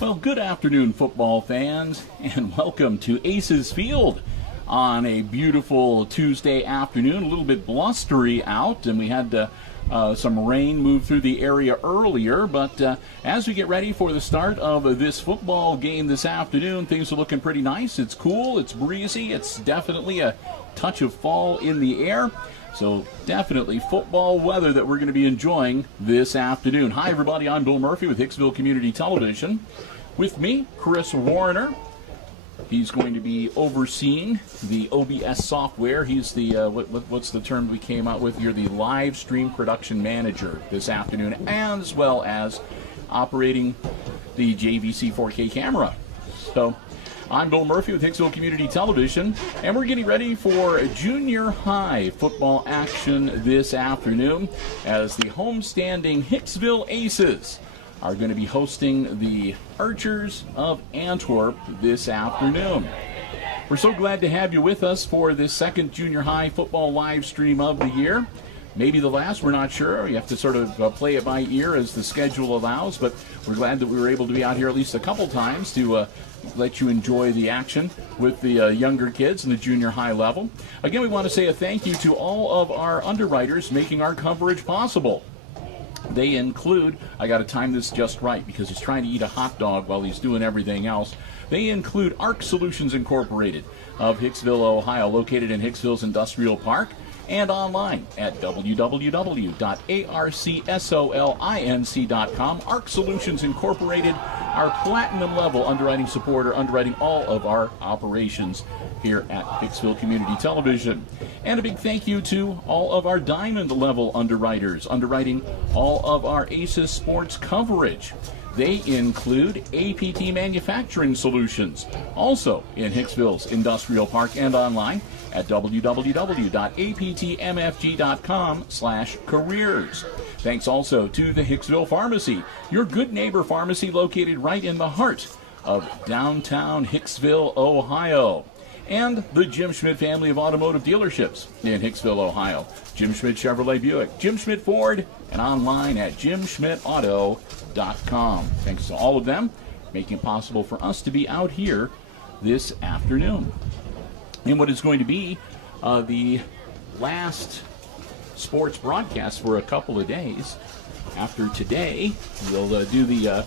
Well, good afternoon, football fans, and welcome to Aces Field on a beautiful Tuesday afternoon. A little bit blustery out, and we had some rain move through the area earlier, but as we get ready for the start of this football game this afternoon, things are looking pretty nice. It's cool, it's breezy, it's definitely a touch of fall in the air. So definitely football weather that we're going to be enjoying this afternoon. Hi, everybody. I'm Bill Murphy with Hicksville Community Television. With me, Chris Warner. He's going to be overseeing the OBS software. He's the, what's the term we came out with? You're the live stream production manager this afternoon, as well as operating the JVC 4K camera. So I'm Bill Murphy with Hicksville Community Television, and we're getting ready for junior high football action this afternoon as the homestanding Hicksville Aces are going to be hosting the Archers of Antwerp this afternoon. We're so glad to have you with us for this second junior high football live stream of the year. Maybe the last, we're not sure. You have to sort of play it by ear as the schedule allows, but we're glad that we were able to be out here at least a couple times to let you enjoy the action with the younger kids in the junior high level. Again, we want to say a thank you to all of our underwriters making our coverage possible. They include, I got to time this just right because he's trying to eat a hot dog while he's doing everything else. They include ARC Solutions Incorporated of Hicksville, Ohio, located in Hicksville's Industrial Park, and online at www.arcsolinc.com. ARC Solutions Incorporated, our platinum level underwriting supporter, underwriting all of our operations here at Hicksville Community Television. And a big thank you to all of our diamond level underwriters, underwriting all of our Aces sports coverage. They include APT Manufacturing Solutions, also in Hicksville's Industrial Park, and online at www.aptmfg.com/careers. Thanks also to the Hicksville Pharmacy, your good neighbor pharmacy located right in the heart of downtown Hicksville, Ohio. And the Jim Schmidt family of automotive dealerships in Hicksville, Ohio. Jim Schmidt Chevrolet Buick, Jim Schmidt Ford, and online at jimschmidtauto.com. Thanks to all of them, making it possible for us to be out here this afternoon. And what is going to be the last sports broadcast for a couple of days. After today, we'll do the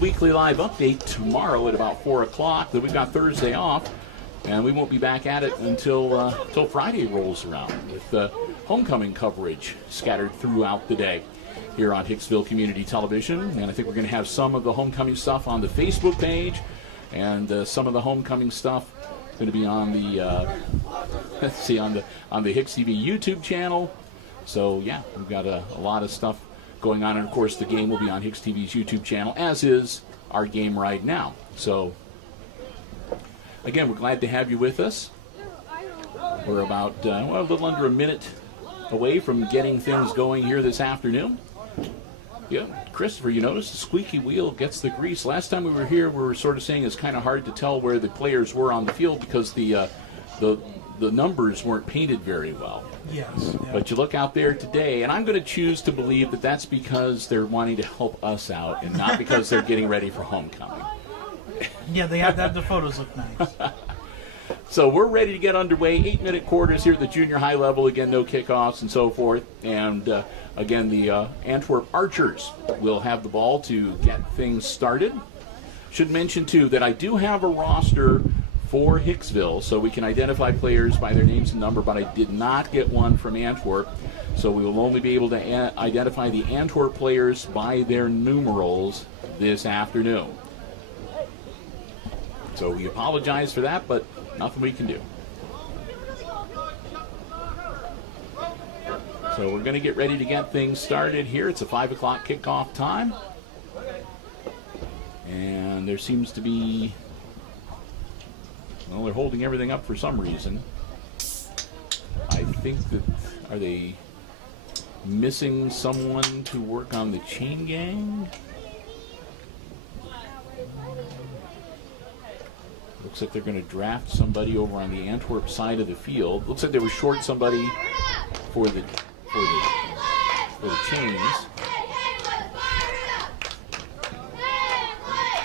weekly live update tomorrow at about 4 o'clock. Then we've got Thursday off. And we won't be back at it until Friday rolls around with homecoming coverage scattered throughout the day here on Hicksville Community Television. And I think we're going to have some of the homecoming stuff on the Facebook page, and some of the homecoming stuff going to be on the on the HIX-TV YouTube channel. So yeah, we've got a lot of stuff going on, and of course the game will be on HIX-TV's YouTube channel, as is our game right now. So again, we're glad to have you with us. We're about a little under a minute away from getting things going here this afternoon. Yeah, Christopher, you notice the squeaky wheel gets the grease. Last time we were here, we were sort of saying it's kind of hard to tell where the players were on the field because the numbers weren't painted very well. Yes. Yeah. But you look out there today, and I'm going to choose to believe that that's because they're wanting to help us out and not because they're getting ready for homecoming. Yeah, they have to have the photos look nice. So we're ready to get underway. 8-minute quarters here at the junior high level. Again, no kickoffs and so forth. And again, the Antwerp Archers will have the ball to get things started. Should mention, too, that I do have a roster for Hicksville, so we can identify players by their names and number, but I did not get one from Antwerp, so we will only be able to identify the Antwerp players by their numerals this afternoon. So we apologize for that, but nothing we can do. So we're going to get ready to get things started here. It's a 5 o'clock kickoff time. And there seems to be, well, they're holding everything up for some reason. I think that, are they missing someone to work on the chain gang? Looks like they're going to draft somebody over on the Antwerp side of the field. Looks like they were short somebody for the chains.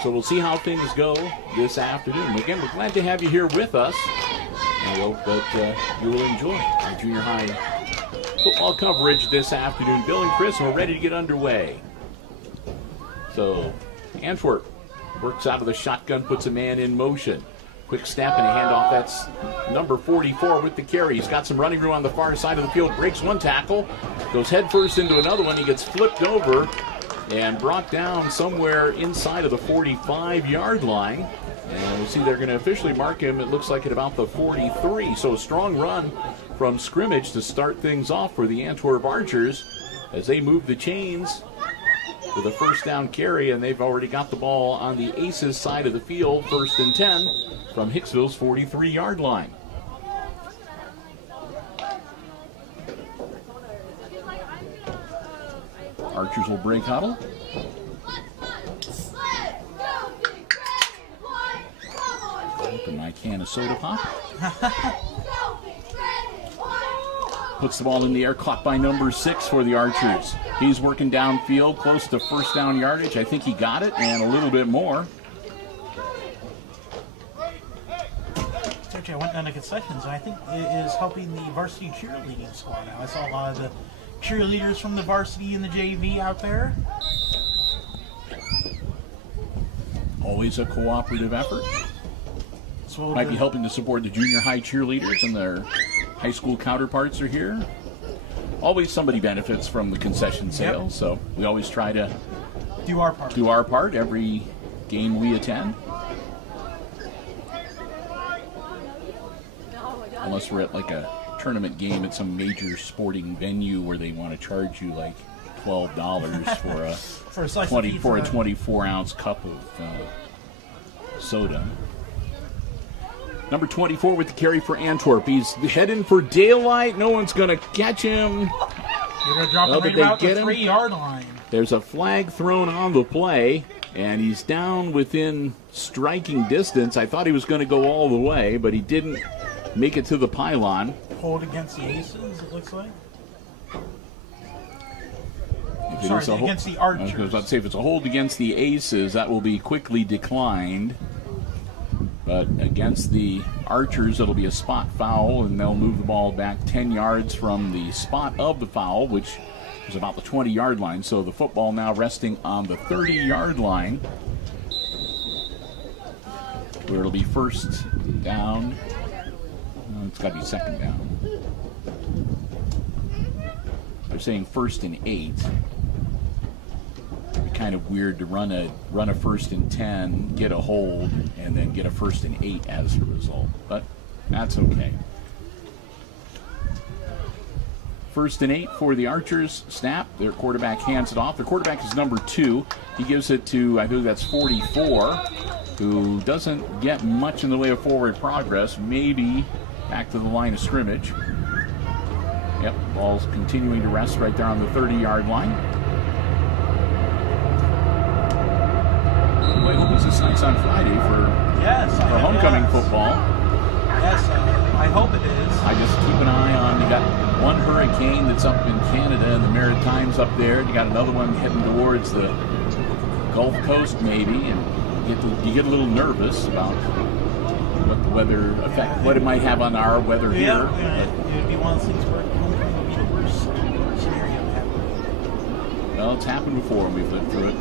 So we'll see how things go this afternoon. Again, we're glad to have you here with us, and we hope that you will enjoy our junior high football coverage this afternoon. Bill and Chris are ready to get underway. So Antwerp works out of the shotgun, puts a man in motion. Quick snap and a handoff. That's number 44 with the carry. He's got some running room on the far side of the field. Breaks one tackle. Goes headfirst into another one. He gets flipped over and brought down somewhere inside of the 45-yard line. And we'll see they're going to officially mark him, it looks like, at about the 43. So a strong run from scrimmage to start things off for the Antwerp Archers as they move the chains with a first down carry, and they've already got the ball on the Aces side of the field, 1st and 10 from Hicksville's 43-yard line. Archers will break huddle. Open my can of soda pop. Puts the ball in the air, caught by number 6 for the Archers. He's working downfield, close to first down yardage. I think he got it, and a little bit more. Actually, I went down to concessions, and I think it is helping the varsity cheerleading squad now. I saw a lot of the cheerleaders from the varsity and the JV out there. Always a cooperative effort. So Might be helping to support the junior high cheerleaders, and their high school counterparts are here. Always somebody benefits from the concession sales, so we always try to do our part. Do our part every game we attend. Unless we're at like a tournament game at some major sporting venue where they want to charge you like $12 for a 24-ounce cup of soda. Number 24 with the carry for Antwerp. He's heading for daylight. No one's going to catch him. You're going to drop him right about the 3-yard line. There's a flag thrown on the play, and he's down within striking distance. I thought he was going to go all the way, but he didn't make it to the pylon. Hold against the Aces, it looks like. Against the Archers. I was about to say, if it's a hold against the Aces, that will be quickly declined. But against the Archers, it'll be a spot foul, and they'll move the ball back 10 yards from the spot of the foul, which is about the 20-yard line. So the football now resting on the 30-yard line, where it'll be first down. It's got to be second down. They're saying 1st and 8. It'd be kind of weird to run a 1st and 10, get a hold, and then get a 1st and 8 as a result. But that's okay. 1st and 8 for the Archers. Snap. Their quarterback hands it off. Their quarterback is number 2. He gives it to, I believe that's 44, who doesn't get much in the way of forward progress. Maybe back to the line of scrimmage. Yep, ball's continuing to rest right there on the 30-yard line. Boy, I hope this is nice on Friday for homecoming football. Yes, I hope it is. I just keep an eye on, you got one hurricane that's up in Canada and the Maritimes up there. You got another one heading towards the Gulf Coast maybe, and you get a little nervous about what the weather effect, what it might have on our weather here. Yeah, it would be one of those things where homecoming would be the worst scenario to happen. Well, it's happened before, and we've lived through it.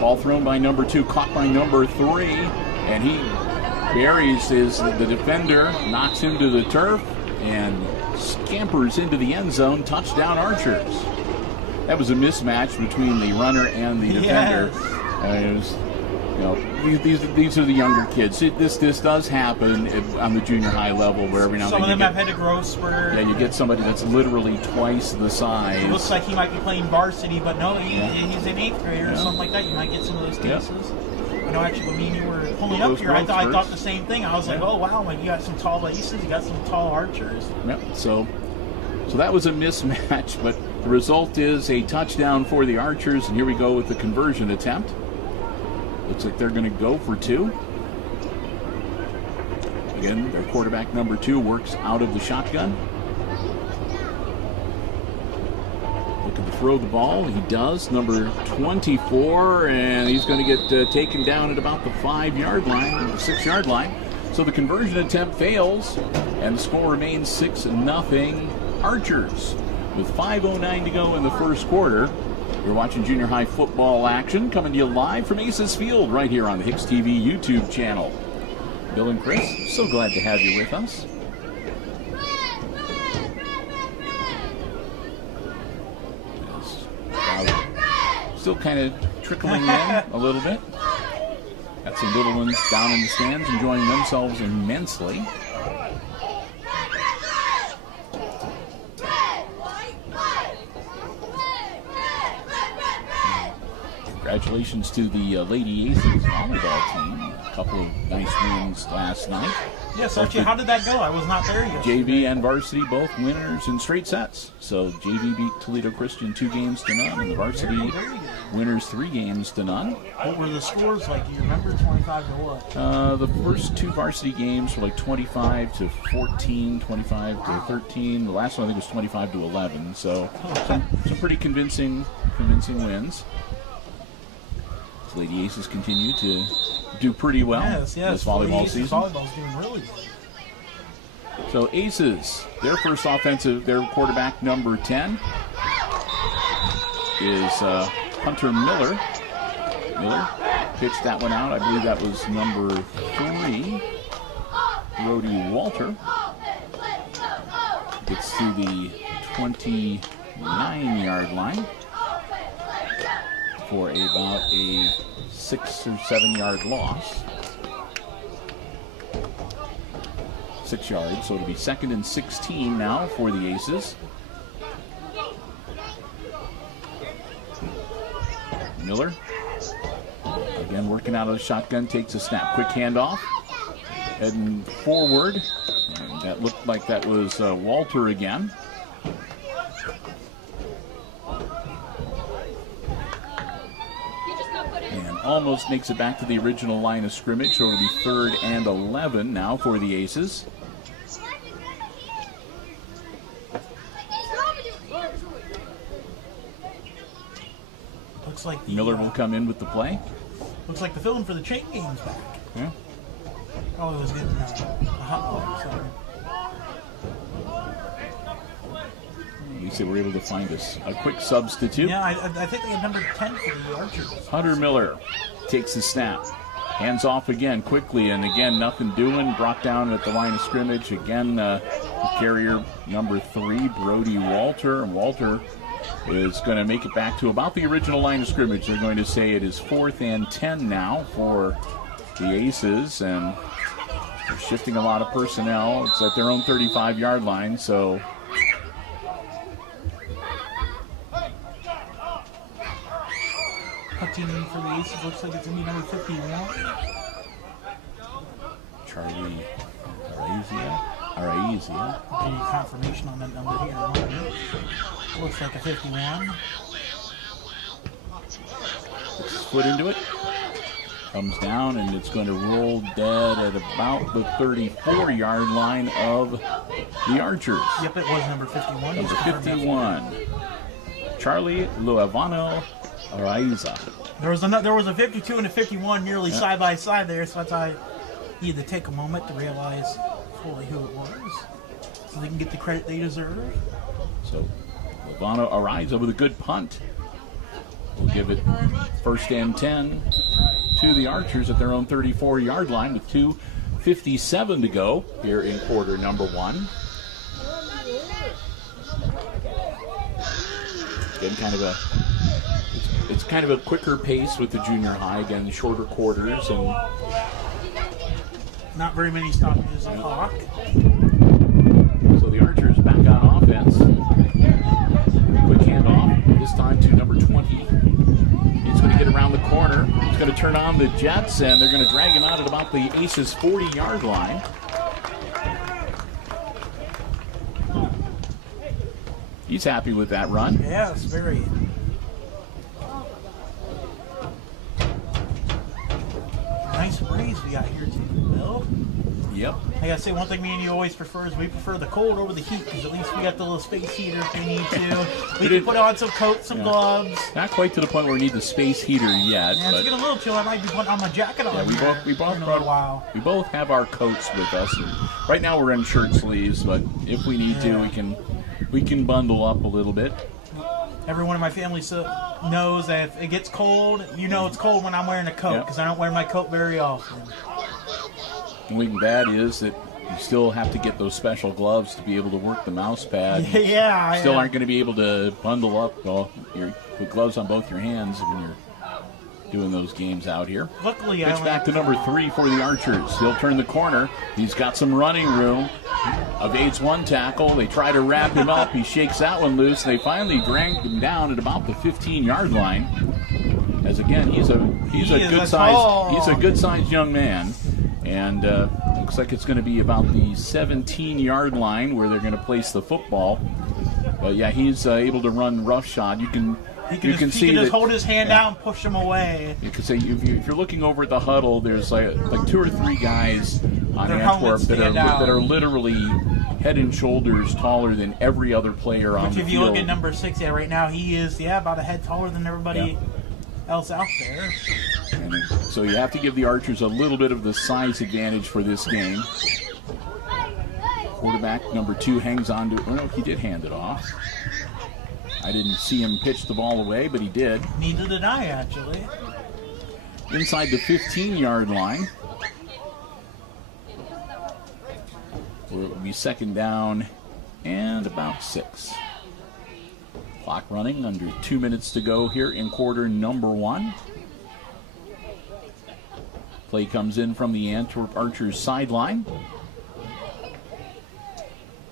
Ball thrown by number 2, caught by number 3, and he Buries is the defender, knocks him to the turf, and scampers into the end zone. Touchdown, Archers. That was a mismatch between the runner and the defender. It was, these are the younger kids. This does happen on the junior high level, where every now and then some of them have had a growth spurt. Yeah, you get somebody that's literally twice the size. It looks like he might be playing varsity, but no, he's an 8th grader or something like that. You might get some of those cases. I know, actually, when me and you were pulling up here, I thought the same thing. I was like, oh, wow, like, you got some tall aces, you got some tall Archers. Yep, so that was a mismatch, but the result is a touchdown for the Archers, and here we go with the conversion attempt. Looks like they're going to go for 2. Again, their quarterback number 2 works out of the shotgun. Looking to throw the ball. He does. Number 24, and he's going to get taken down at about the 5-yard line, the 6-yard line. So the conversion attempt fails, and the score remains 6-0 Archers. With 5:09 to go in the first quarter. You're watching junior high football action coming to you live from Aces Field right here on the HIX-TV YouTube channel. Bill and Chris, so glad to have you with us. Still kind of trickling in a little bit. Got some little ones down in the stands enjoying themselves immensely. Congratulations to the Lady Aces volleyball team. A couple of nice wins last night. Yes, actually, how did that go? I was not there yesterday. JV and varsity both winners in straight sets. So JV beat Toledo Christian 2-0, and the varsity winners 3-0. What were the scores like? Do you remember? 25 to what? The first 2 varsity games were like 25-14, 25-13. The last one I think was 25-11. So some pretty convincing wins. Lady Aces continue to do pretty well this volleyball season. Volleyball's doing really good. So Aces, their first offensive, their quarterback number 10 is Hunter Miller. Miller pitched that one out. I believe that was number 3, Brody Walter. Gets to the 29-yard line for about a 6 or 7 yard loss. 6 yards, so it'll be 2nd and 16 now for the Aces. Miller, again working out of the shotgun, takes a snap. Quick handoff, heading forward. And that looked like that was Walter again. Almost makes it back to the original line of scrimmage, so it'll be 3rd and 11 now for the Aces. Looks like Miller will come in with the play. Looks like the film for the chain game's back. Yeah. Probably was getting a hot dog or something. At least they were able to find us a quick substitute. Yeah, I think they had number 10 for the Archers. Hunter Miller takes the snap. Hands off again quickly, and again, nothing doing. Brought down at the line of scrimmage. Again, the carrier number 3, Brody Walter. And Walter is going to make it back to about the original line of scrimmage. They're going to say it is 4th and 10 now for the Aces, and they're shifting a lot of personnel. It's at their own 35-yard line, so... Team for the Aces looks like it's going to be number 51. Charlie Araizia. Give you confirmation on that number here. Looks like a 51. Puts his foot into it. Comes down, and it's going to roll dead at about the 34-yard line of the Archers. Yep, it was number 51. Number 51. Charlie Luavano Araiza. There was a 52 and a 51 nearly side by side there, so that's why I needed to take a moment to realize fully who it was, so they can get the credit they deserve. So Luavano Araiza with a good punt. We'll give it 1st and 10 to the Archers at their own 34-yard line with 2 2:57 to go here in quarter number 1. Again, it's kind of a quicker pace with the junior high. Again, shorter quarters and not very many stoppages of clock. So the Archers back on offense. Quick handoff, this time to number 20. He's going to get around the corner. He's going to turn on the Jets, and they're going to drag him out at about the Aces 40-yard line. He's happy with that run. Yes, very. Nice breeze we got here too, Bill. Yep. I gotta say, one thing me and you always prefer is we prefer the cold over the heat, because at least we got the little space heater if we need to. We can put on some coats, some gloves. Not quite to the point where we need the space heater yet. Yeah, it's getting a little chill. I might be putting on my jacket on. Yeah, we both have our coats with us. And right now we're in shirt sleeves, but if we need to, we can bundle up a little bit. Everyone in my family knows that if it gets cold, you know it's cold when I'm wearing a coat, because I don't wear my coat very often. The only bad is that you still have to get those special gloves to be able to work the mouse pad. Yeah. Still aren't going to be able to bundle up with gloves on both your hands when you're doing those games out here. Luckily, pitch back to number 3 for the Archers. He'll turn the corner. He's got some running room. Evades one tackle. They try to wrap him up. He shakes that one loose. They finally drag him down at about the 15-yard line. As again, he's a good sized young man. And looks like it's going to be about the 17-yard line where they're going to place the football. But yeah, he's able to run roughshod. You can just hold his hand out and push him away. You can say if you're looking over at the huddle, there's like 2 or 3 guys on Antwerp that are literally head and shoulders taller than every other player on the field. If you look at number 6, right now he is about a head taller than everybody else out there. And so you have to give the Archers a little bit of the size advantage for this game. Quarterback number 2 hangs on to. Oh no, he did hand it off. I didn't see him pitch the ball away, but he did. Neither did I, actually. Inside the 15-yard line. Where it will be second down and about 6. Clock running, under 2 minutes to go here in quarter number 1. Play comes in from the Antwerp Archers sideline.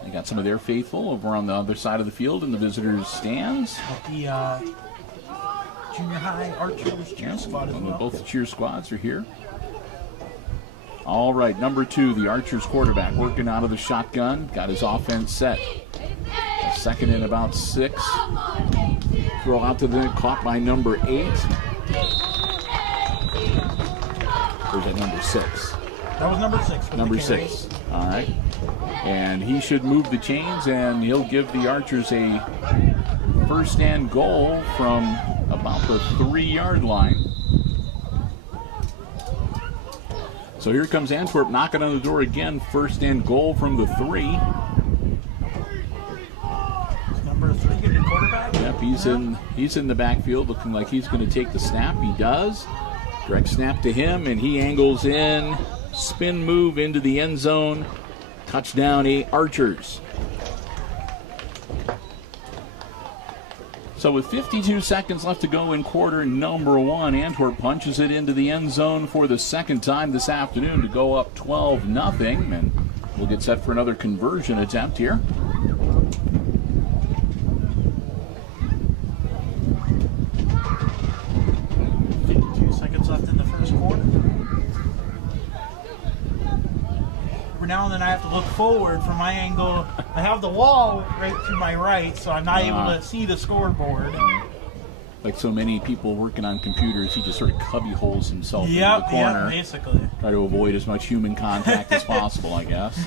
They got some of their faithful over on the other side of the field in the visitors' stands. The junior high Archers cheer squad as well. Both the cheer squads are here. All right, number 2, the Archers quarterback, working out of the shotgun. Got his offense set. Second and about 6. Throw out to the clock by number 8. Or is that number 6? That was number 6. Number 6. All right. And he should move the chains, and he'll give the Archers a first and goal from about the 3-yard line. So here comes Antwerp knocking on the door again. First and goal from the 3. Number 3 getting the quarterback? Yep, he's in the backfield looking like he's going to take the snap. He does. Direct snap to him, and he angles in. Spin move into the end zone. Touchdown, 8 Archers. So with 52 seconds left to go in quarter number 1, Antwerp punches it into the end zone for the second time this afternoon to go up 12-0. And we'll get set for another conversion attempt here. Now and then I have to look forward from my angle. I have the wall right to my right, so I'm not able to see the scoreboard. Like so many people working on computers, he just sort of cubby holes himself into the corner. Yeah, basically. Try to avoid as much human contact as possible, I guess.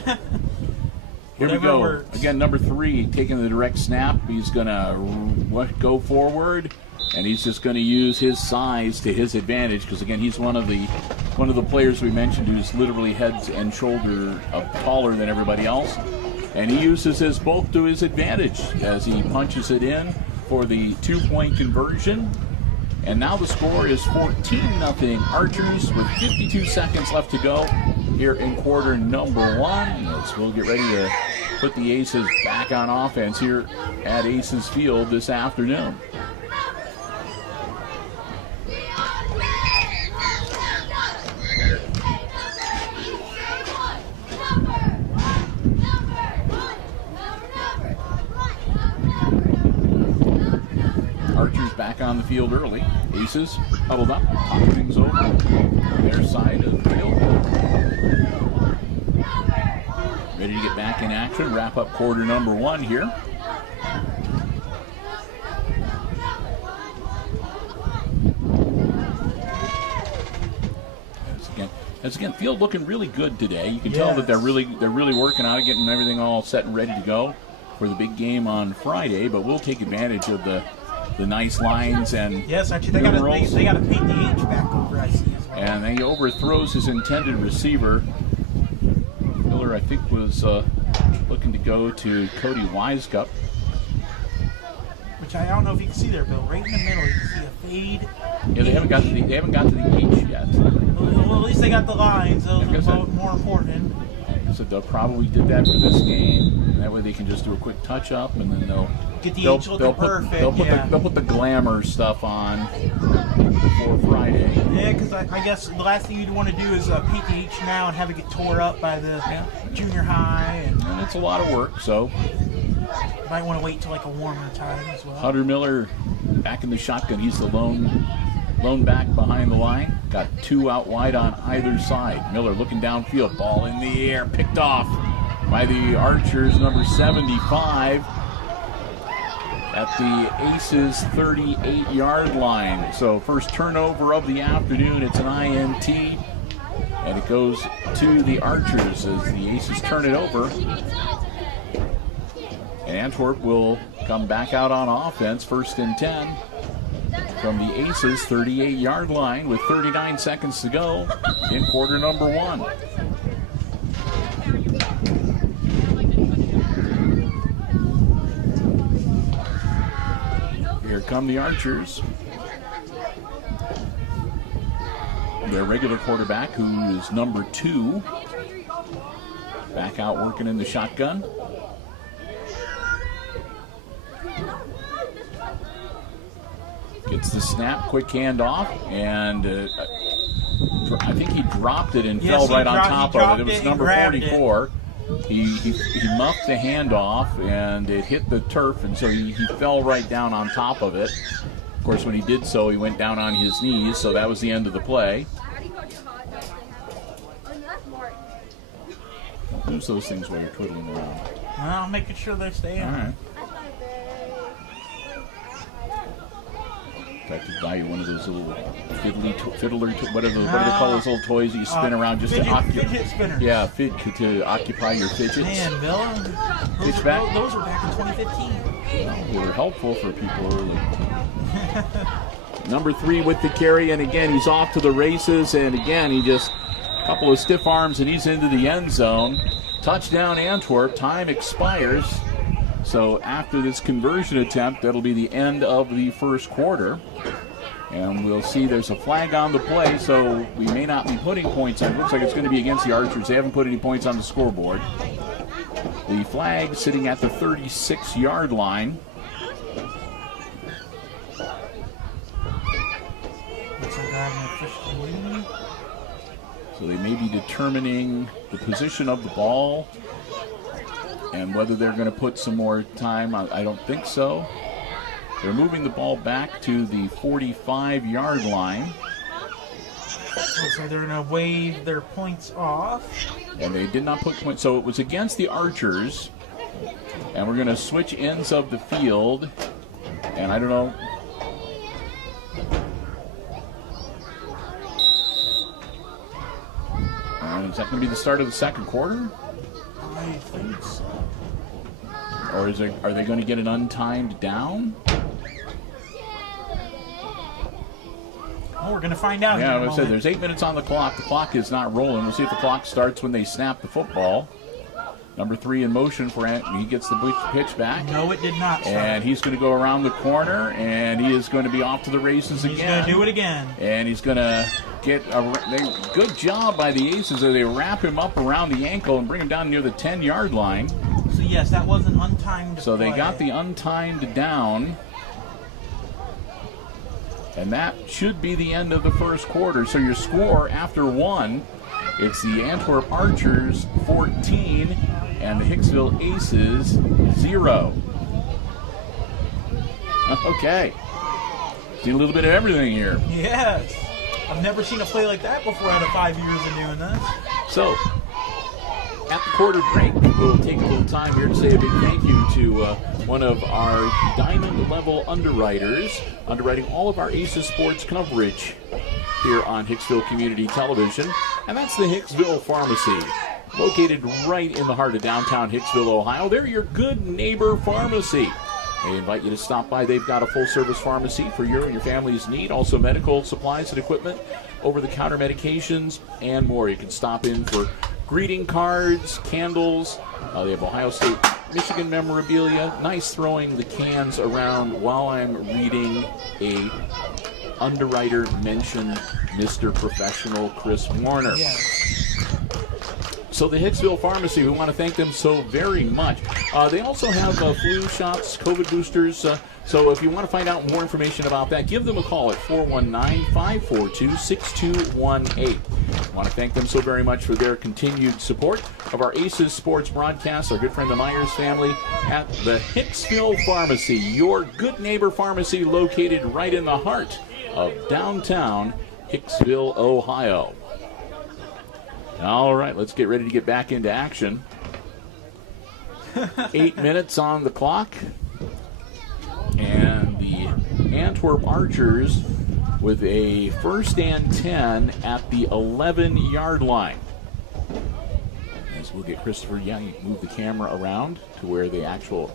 Here we go. Works. Again, number 3, taking the direct snap. He's going to go forward, and he's just going to use his size to his advantage because, again, he's one of the players we mentioned who's literally heads and shoulder taller than everybody else. And he uses this both to his advantage as he punches it in for the 2-point conversion. And now the score is 14-0 Archers with 52 seconds left to go here in quarter number 1. We'll get ready to put the Aces back on offense here at Aces Field this afternoon. Archers back on the field early. Aces huddled up, talk things over on their side of the field. Ready to get back in action, wrap up quarter number 1 here. As again, field looking really good today. You can tell that they're really working on it, getting everything all set and ready to go for the big game on Friday. But we'll take advantage of the nice lines and actually they got to paint the H back over, I see as well. And he overthrows his intended receiver. Miller, I think, was looking to go to Cody Wisecup. Which I don't know if you can see there, Bill. Right in the middle, you can see a fade. Yeah, they haven't got to the H yet. Well, at least they got the lines. Those are more important. So they'll probably did that for this game. That way they can just do a quick touch-up, and then they'll get the H looking perfect. They'll put the glamour stuff on before Friday. Yeah, because I guess the last thing you'd want to do is paint the H now and have it get tore up by the junior high. And it's a lot of work, so might want to wait till like a warmer time as well. Hunter Miller back in the shotgun. He's the lone back behind the line. Got 2 out wide on either side. Miller looking downfield. Ball in the air. Picked off by the Archers, number 75. At the Aces 38-yard line. So first turnover of the afternoon. It's an INT. And it goes to the Archers as the Aces turn it over. And Antwerp will come back out on offense. First and 10 from the Aces 38-yard line with 39 seconds to go in quarter number 1. Here come the Archers. Their regular quarterback, who is number 2, back out working in the shotgun. Gets the snap, quick handoff, and I think he dropped it and fell right on top of it. It was number 44. He muffed the handoff, and it hit the turf, and so he fell right down on top of it. Of course, when he did so, he went down on his knees, so that was the end of the play. Don't lose those things while you're twiddling around. I'm making sure they're staying. All right. I could buy you one of those little fiddler, what do they call those little toys that you spin around just to occupy? Fidget spinners. Yeah, to occupy your fidgets. Man, Bill, those were back in 2015. Well, they were helpful for people early. Number 3 with the carry, and again, he's off to the races, and again, he just a couple of stiff arms, and he's into the end zone. Touchdown, Antwerp. Time expires. So after this conversion attempt, that'll be the end of the first quarter. And we'll see there's a flag on the play, so we may not be putting points on. It looks like it's going to be against the Archers. They haven't put any points on the scoreboard. The flag sitting at the 36-yard line. So they may be determining the position of the ball and whether they're going to put some more time. I don't think so. They're moving the ball back to the 45-yard line. So they're going to waive their points off. And they did not put points. So it was against the Archers. And we're going to switch ends of the field. And I don't know. Is that going to be the start of the second quarter? I think so. Or are they going to get an untimed down? Oh, we're going to find out. Yeah, I said there's 8 minutes on the clock. The clock is not rolling. We'll see if the clock starts when they snap the football. Number 3 in motion for Ant. He gets the pitch back. No, it did not, sir. And he's going to go around the corner, and he is going to be off to the races again. He's going to do it again. And he's going to get a good job by the Aces as they wrap him up around the ankle and bring him down near the 10-yard line. So, yes, that was an untimed So play. they got the untimed down. And that should be the end of the first quarter. So your score after 1, it's the Antwerp Archers 14 and the Hicksville Aces 0. Okay. See a little bit of everything here. Yes. I've never seen a play like that before out of 5 years of doing this. So, at the quarter break, we'll take a little time here to say a big thank you to one of our diamond-level underwriters, underwriting all of our Aces sports coverage here on Hicksville Community Television, and that's the Hicksville Pharmacy, located right in the heart of downtown Hicksville, Ohio. They're your good neighbor pharmacy. They invite you to stop by. They've got a full-service pharmacy for your and your family's need, also medical supplies and equipment, over-the-counter medications, and more. You can stop in for greeting cards, candles. They have Ohio State, Michigan memorabilia. Nice throwing the cans around while I'm reading a underwriter mention Mr. Professional Chris Warner. Yes. So the Hicksville Pharmacy, we want to thank them so very much. They also have flu shots, COVID boosters. So if you want to find out more information about that, give them a call at 419-542-6218. I want to thank them so very much for their continued support of our Aces sports broadcast, our good friend the Myers family at the Hicksville Pharmacy, your good neighbor pharmacy located right in the heart of downtown Hicksville, Ohio. All right, let's get ready to get back into action. 8 minutes on the clock. And the Antwerp Archers with a 1st and 10 at the 11-yard line. As we'll get Christopher Young, move the camera around to where the actual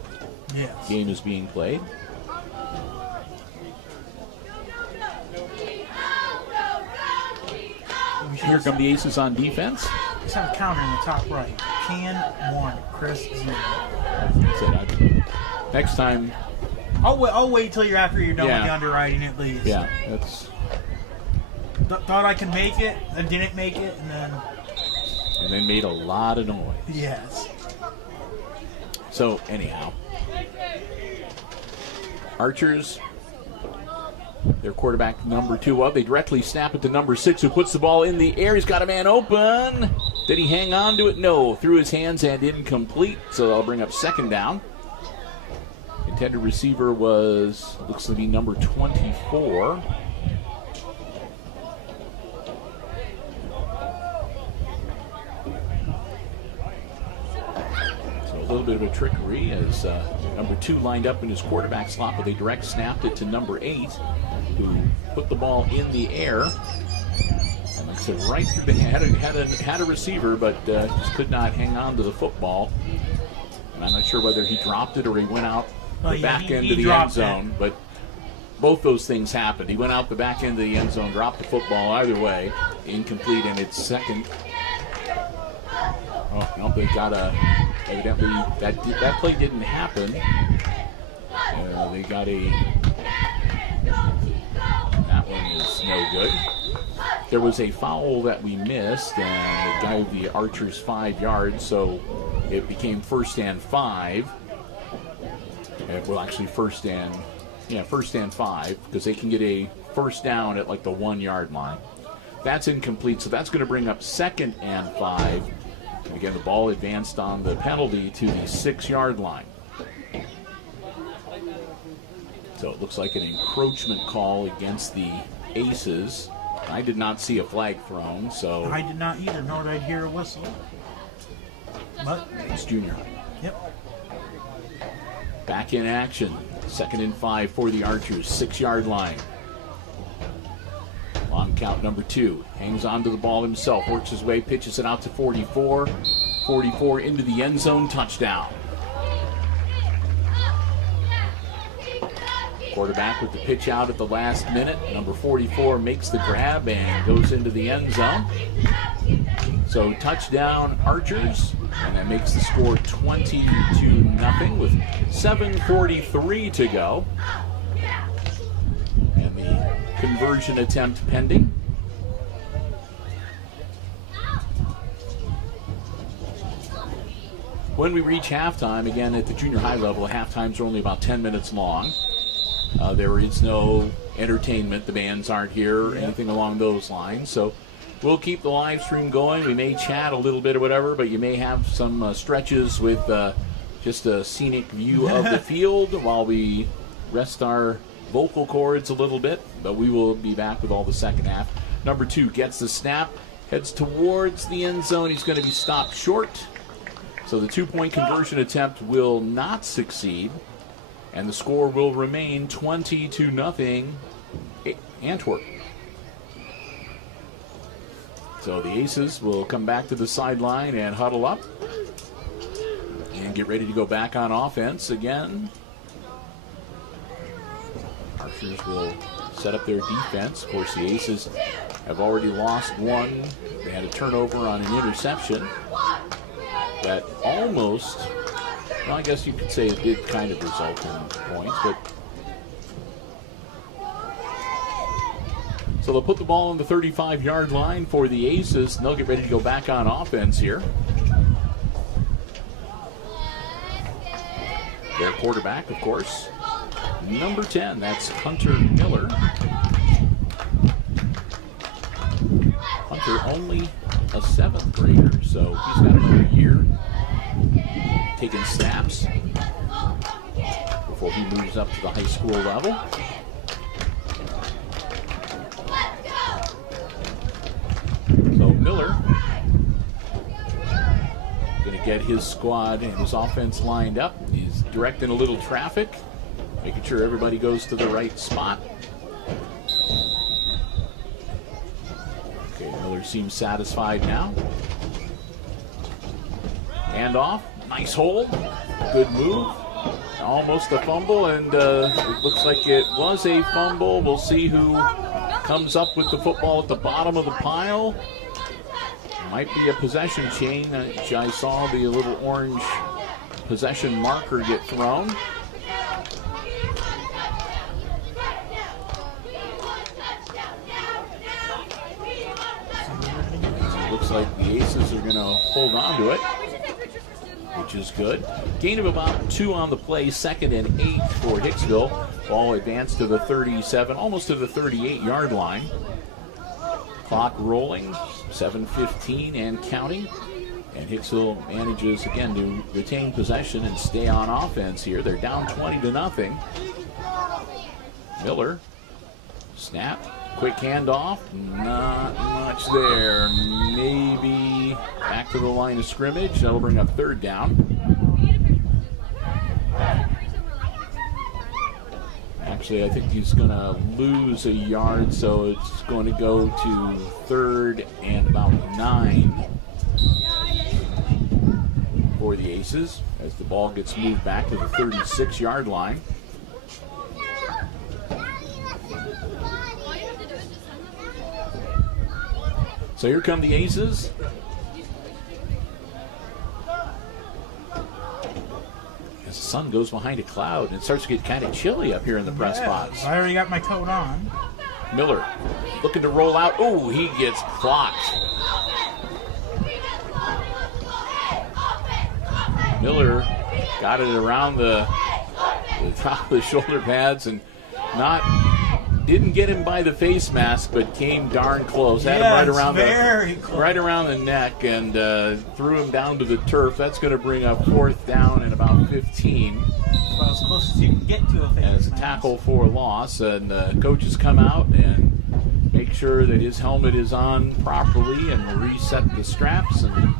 game is being played. Here come the Aces on defense. Let's have a counter in the top right. Can 1, Chris 0. Next time. I'll wait till you're after you're done with the underwriting at least. Yeah, that's. Thought I could make it, I didn't make it, and then made a lot of noise. Yes. So anyhow, Archers. Their quarterback, number 2 up. They directly snap it to number 6, who puts the ball in the air. He's got a man open. Did he hang on to it? No. Through his hands and incomplete. So that'll bring up 2nd down. Intended receiver looks to be number 24. So a little bit of a trickery as number 2 lined up in his quarterback slot, but they direct snapped it to number 8, who put the ball in the air. And like I said, right through the had a receiver, but just could not hang on to the football. And I'm not sure whether he dropped it or he went out the back end of the end zone, but both those things happened. He went out the back end of the end zone, dropped the football. Either way, incomplete, and it's 2nd. Oh, no, they got evidently that play didn't happen. They got that one is no good. There was a foul that we missed, and it gave the Archers 5 yards, so it became 1st and 5. Well, actually, 1st and 5, because they can get a 1st down at like the 1-yard line. That's incomplete, so that's going to bring up 2nd and 5. And again, the ball advanced on the penalty to the 6-yard line. So it looks like an encroachment call against the Aces. I did not see a flag thrown, so. I did not either, nor did I hear a whistle. But it's Junior. Yep. Back in action. 2nd and 5 for the Archers, 6-yard line. Long count, number 2. Hangs on to the ball himself, works his way, pitches it out to 44. 44 into the end zone, touchdown. Quarterback with the pitch out at the last minute. Number 44 makes the grab and goes into the end zone. So touchdown Archers. And that makes the score 20-0 with 7:43 to go. And the conversion attempt pending. When we reach halftime, again at the junior high level, halftimes are only about 10 minutes long. There is no entertainment. The bands aren't here or anything along those lines. So we'll keep the live stream going. We may chat a little bit or whatever, but you may have some stretches with just a scenic view of the field while we rest our vocal cords a little bit. But we will be back with all the second half. Number 2 gets the snap, heads towards the end zone. He's going to be stopped short. So the 2-point conversion attempt will not succeed, and the score will remain 20-0 Antwerp. So the Aces will come back to the sideline and huddle up and get ready to go back on offense again. Archers will set up their defense. Of course, the Aces have already lost one. They had a turnover on an interception that almost, well, I guess you could say it did kind of result in points, but so they'll put the ball on the 35-yard line for the Aces, and they'll get ready to go back on offense here. Their quarterback, of course, number 10, that's Hunter Miller. Hunter only a 7th grader, so he's got another year taking snaps before he moves up to the high school level. So Miller going to get his squad and his offense lined up. He's directing a little traffic, making sure everybody goes to the right spot. Okay, Miller seems satisfied now. Hand off, nice hold, good move. Almost a fumble, and it looks like it was a fumble. We'll see who comes up with the football at the bottom of the pile. Might be a possession change. I saw the little orange possession marker get thrown. Looks like the Aces are going to hold on to it, which is good. Gain of about 2 on the play, 2nd and 8 for Hicksville. Ball advanced to the 37, almost to the 38-yard line. Clock rolling, 7:15 and counting. And Hicksville manages again to retain possession and stay on offense here. They're down 20-0. Miller, snap, quick handoff, not much there. Maybe back to the line of scrimmage. That'll bring up 3rd down. Actually, I think he's going to lose a yard, so it's going to go to 3rd and about 9 for the Aces as the ball gets moved back to the 36-yard line. So here come the Aces. As the sun goes behind a cloud, and it starts to get kind of chilly up here in the press box. I already got my coat on. Miller looking to roll out. Oh, he gets clocked. Miller got it around the top of the shoulder pads and didn't get him by the face mask, but came darn close. Had him right around the neck and threw him down to the turf. That's going to bring up 4th down and about 15. About as close as you can get to a face as a tackle for loss, and coaches come out and make sure that his helmet is on properly and reset the straps and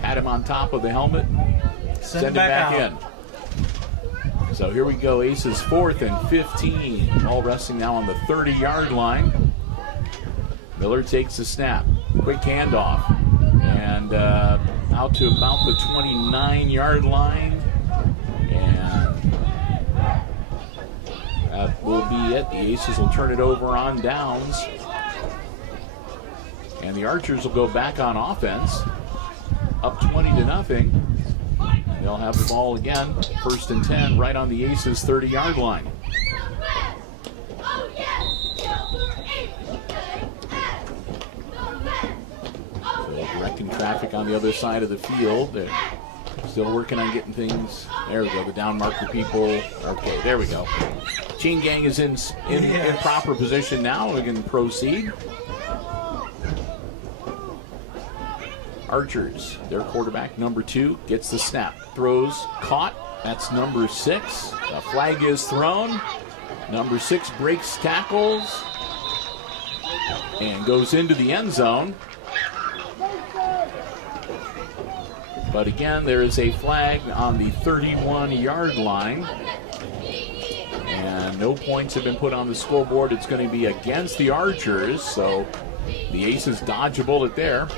pat him on top of the helmet. Send him back in. So here we go, Aces 4th and 15. All resting now on the 30-yard line. Miller takes the snap. Quick handoff. And out to about the 29-yard line. And that will be it. The Aces will turn it over on downs. And the Archers will go back on offense. up 20-0. They'll have the ball again, 1st and 10, right on the Aces 30-yard line. So directing traffic on the other side of the field. They're still working on getting things. There we go, the down marker people. Okay, there we go. Chain gang is in proper position now. We can proceed. Archers, their quarterback, number 2, gets the snap. Throws, caught. That's number 6. The flag is thrown. Number 6 breaks tackles and goes into the end zone. But again, there is a flag on the 31-yard line. And no points have been put on the scoreboard. It's going to be against the Archers. So the Aces dodge a bullet there.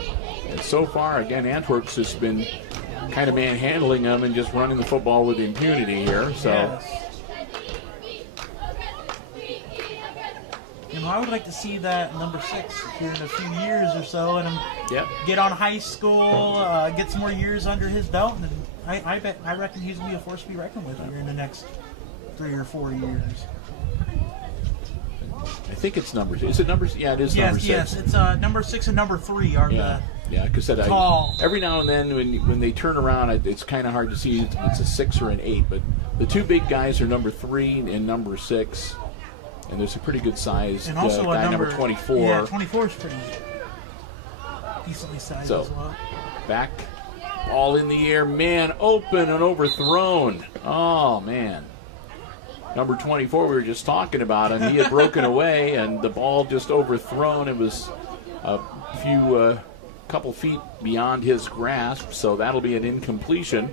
And so far, again, Antwerp's just been kind of manhandling them and just running the football with impunity here. So, yes. You know, I would like to see that number 6 here in a few years or so, and get on high school, get some more years under his belt, and I reckon he's gonna be a force to be reckoned with here in the next 3 or 4 years. I think it's number 6. Is it number 6? Yeah, it is number 6. Yes, it's number 6 and number 3 are the because every now and then when they turn around, it's kind of hard to see if it's a 6 or an 8. But the 2 big guys are number 3 and number 6, and there's a pretty good sized guy, number 24. Yeah, 24 is pretty decently sized as well. Back, all in the air, man open and overthrown. Oh man. Number 24, we were just talking about him. He had broken away, and the ball just overthrown. It was a couple feet beyond his grasp, so that'll be an incompletion,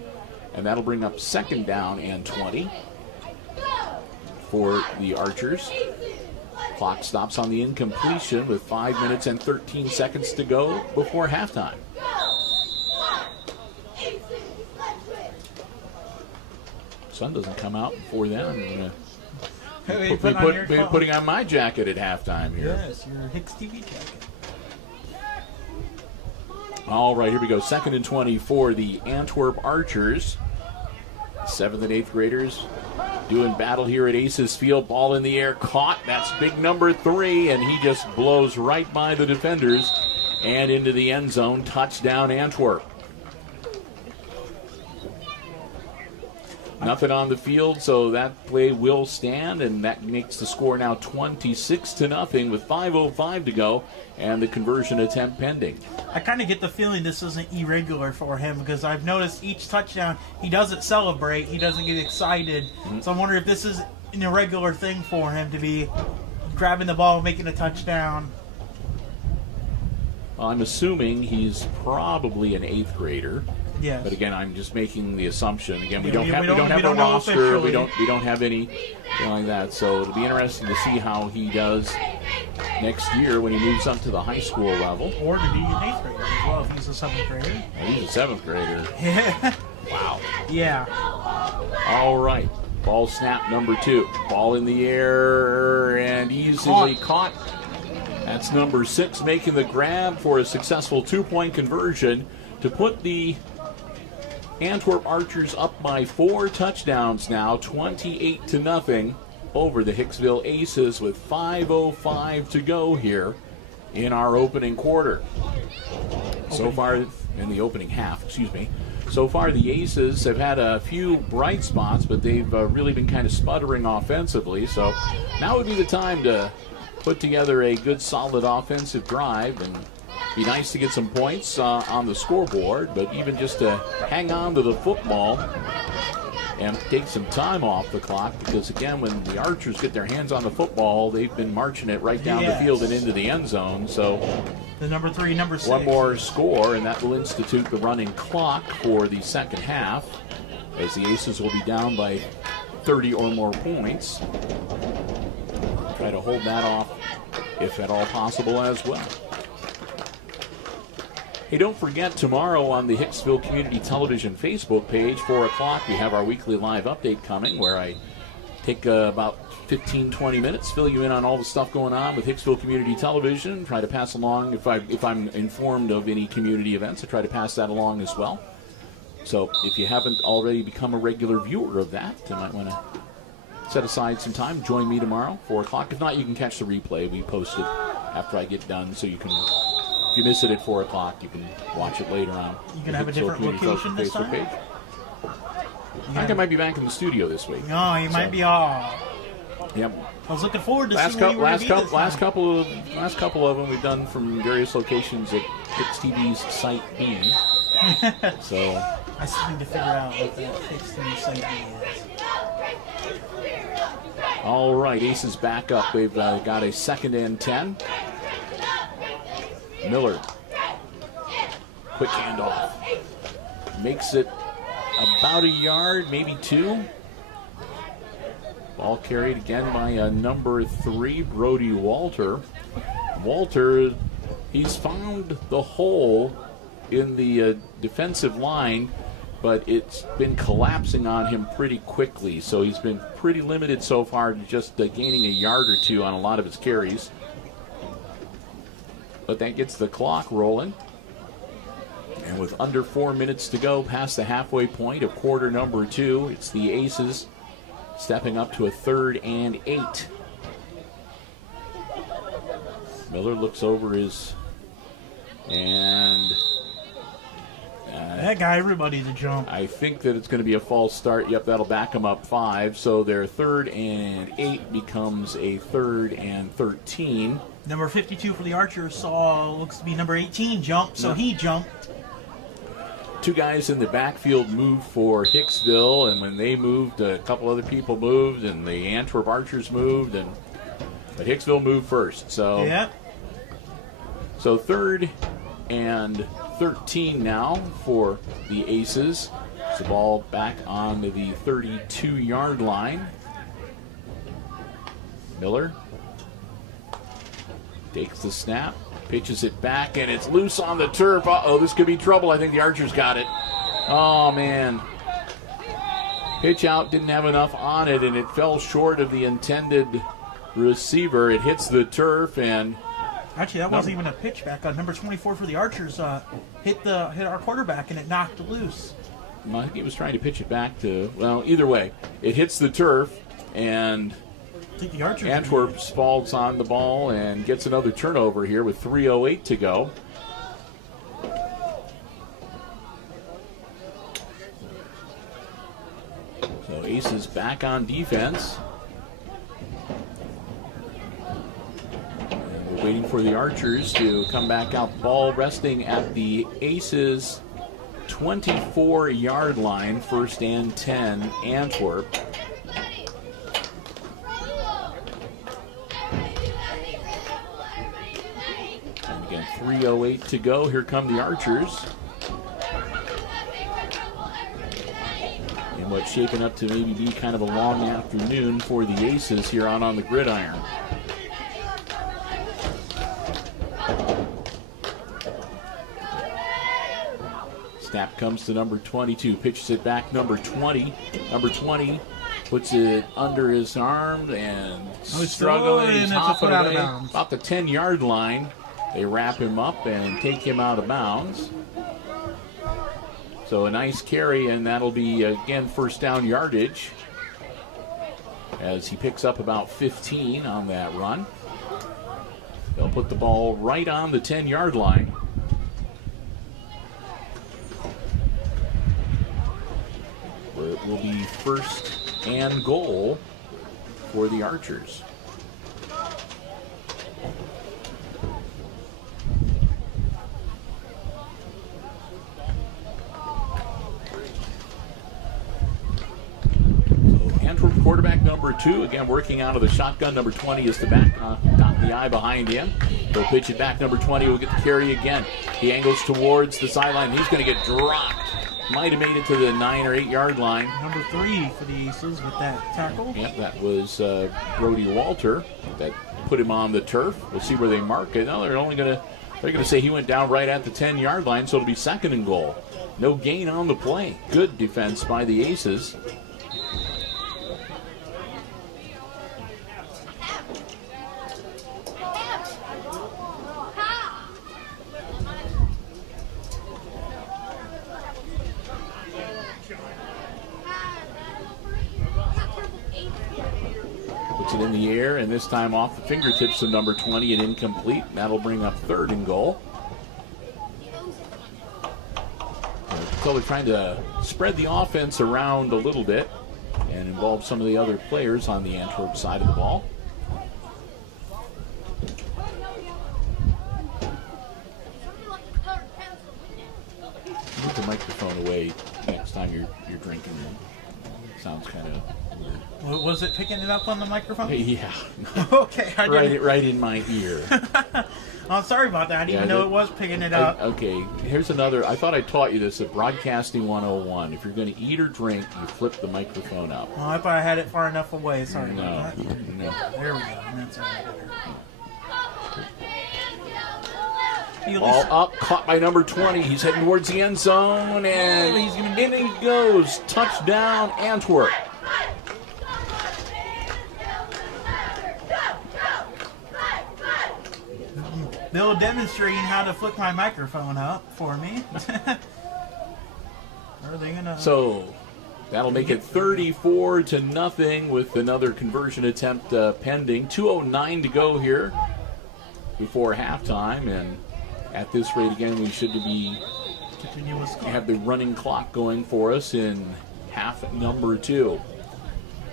and that'll bring up 2nd down and 20 for the Archers. Clock stops on the incompletion with 5 minutes and 13 seconds to go before halftime. Sun doesn't come out before then. I'm putting on my jacket at halftime here. Yes, your HIX-TV jacket. All right, here we go. 2nd and 20 for the Antwerp Archers. 7th and 8th graders doing battle here at Aces Field. Ball in the air, caught. That's big number 3, and he just blows right by the defenders and into the end zone. Touchdown, Antwerp. Nothing on the field, so that play will stand, and that makes the score now 26-0 with 5:05 to go, and the conversion attempt pending. I kind of get the feeling this isn't irregular for him, because I've noticed each touchdown he doesn't celebrate, he doesn't get excited. So I'm wondering if this is an irregular thing for him to be grabbing the ball, making a touchdown. I'm assuming he's probably an 8th grader. Yes. But again, I'm just making the assumption. Again, we don't have a roster. We don't have anything like that. So it'll be interesting to see how he does next year when he moves up to the high school level. Or to be an 8th grader as well if he's a 7th grader. Well, he's a 7th grader. Yeah. Wow. Yeah. All right. Ball snap number 2. Ball in the air and easily caught. That's number 6 making the grab for a successful 2-point conversion to put the Antwerp Archers up by 4 touchdowns now, 28-0 over the Hicksville Aces with 5:05 to go here in our opening quarter. So far, in the opening half, So far, the Aces have had a few bright spots, but they've really been kind of sputtering offensively. So now would be the time to put together a good, solid offensive drive, and be nice to get some points on the scoreboard, but even just to hang on to the football and take some time off the clock, because again, when the Archers get their hands on the football, they've been marching it right down the field and into the end zone. So the number 3, number 6. One more score, and that will institute the running clock for the second half, as the Aces will be down by 30 or more points. Try to hold that off if at all possible as well. Hey, don't forget, tomorrow on the Hicksville Community Television Facebook page, 4 o'clock, we have our weekly live update coming, where I take about 15-20 minutes, fill you in on all the stuff going on with Hicksville Community Television, try to pass along, if I'm informed of any community events, I try to pass that along as well. So if you haven't already become a regular viewer of that, you might want to set aside some time, join me tomorrow, 4 o'clock. If not, you can catch the replay. We post it after I get done, so you can, if you miss it at 4 o'clock, you can watch it later on. You can have a different location this time? Page. I think I might be back in the studio this week. No, you might be off. Yep. I was looking forward to seeing where you were going to be this last couple of them we've done from various locations at HIX-TV's site B. So I still need to figure out what the HIX-TV site B is. All right, Aces back up. They've got a 2nd and 10. Miller, quick handoff, makes it about a yard, maybe 2. Ball carried again by number 3, Brody Walter. Walter, he's found the hole in the defensive line, but it's been collapsing on him pretty quickly. So he's been pretty limited so far to just gaining a yard or 2 on a lot of his carries. But that gets the clock rolling. And with under 4 minutes to go past the halfway point of quarter number 2, it's the Aces stepping up to a 3rd and 8. Miller looks over his, and that guy, everybody's a jump. I think that it's going to be a false start. Yep, that'll back them up 5. So their 3rd and 8 becomes a 3rd and 13. Number 52 for the Archers looks to be number 18 jump, so he jumped. 2 guys in the backfield moved for Hicksville, and when they moved, a couple other people moved, and the Antwerp Archers moved, but Hicksville moved first. So, so 3rd and 13 now for the Aces. It's the ball back on the 32-yard line. Miller takes the snap, pitches it back, and it's loose on the turf. Uh-oh, this could be trouble. I think the Archers got it. Oh, man. Pitch out, didn't have enough on it, and it fell short of the intended receiver. It hits the turf, and actually, that wasn't even a pitch back. Number 24 for the Archers hit our quarterback, and it knocked it loose. I think he was trying to pitch it back to, well, either way. It hits the turf, and The Archers Antwerp falls on the ball and gets another turnover here with 3:08 to go. So Aces back on defense. And we're waiting for the Archers to come back out. Ball resting at the Aces 24-yard line, 1st and 10, Antwerp. Again, 3:08 to go. Here come the Archers. And what's shaping up to maybe be kind of a long afternoon for the Aces here on the gridiron. Snap comes to number 22. Pitches it back number 20. Number 20 puts it under his arm and struggling. Top out of bounds. About the 10-yard line. They wrap him up and take him out of bounds. So a nice carry, and that'll be, again, 1st down yardage as he picks up about 15 on that run. They'll put the ball right on the 10-yard line. Where it will be 1st and goal for the Archers. Quarterback number 2, again working out of the shotgun. Number 20 is the back, dot the eye behind him. They'll pitch it back. Number 20 will get the carry again. He angles towards the sideline. He's going to get dropped. Might have made it to the 9 or 8 yard line. Number 3 for the Aces with that tackle. Yep, that was Brody Walter that put him on the turf. We'll see where they mark it. No, they're going to say he went down right at the 10-yard line, so it'll be 2nd and goal. No gain on the play. Good defense by the Aces. Puts it in the air, and this time off the fingertips of number 20 and incomplete. That'll bring up 3rd and goal. So they're trying to spread the offense around a little bit and involve some of the other players on the Antwerp side of the ball. Move the microphone away next time you're drinking. It sounds kind of weird. Was it picking it up on the microphone? Yeah. Okay. Right in my ear. I'm sorry about that. I didn't even know it was picking it up. Okay, here's another. I thought I taught you this at Broadcasting 101. If you're going to eat or drink, you flip the microphone up. Oh, I thought I had it far enough away. Sorry No. about that. No. There we go. That's all right. Ball up, caught by number 20. He's heading towards the end zone, and in he goes. Touchdown, Antwerp. Bill demonstrating how to flip my microphone up for me. Are they gonna? So that'll make it 34-0 with another conversion attempt pending. 2:09 to go here before halftime, and at this rate again, we should have the running clock going for us in half number 2.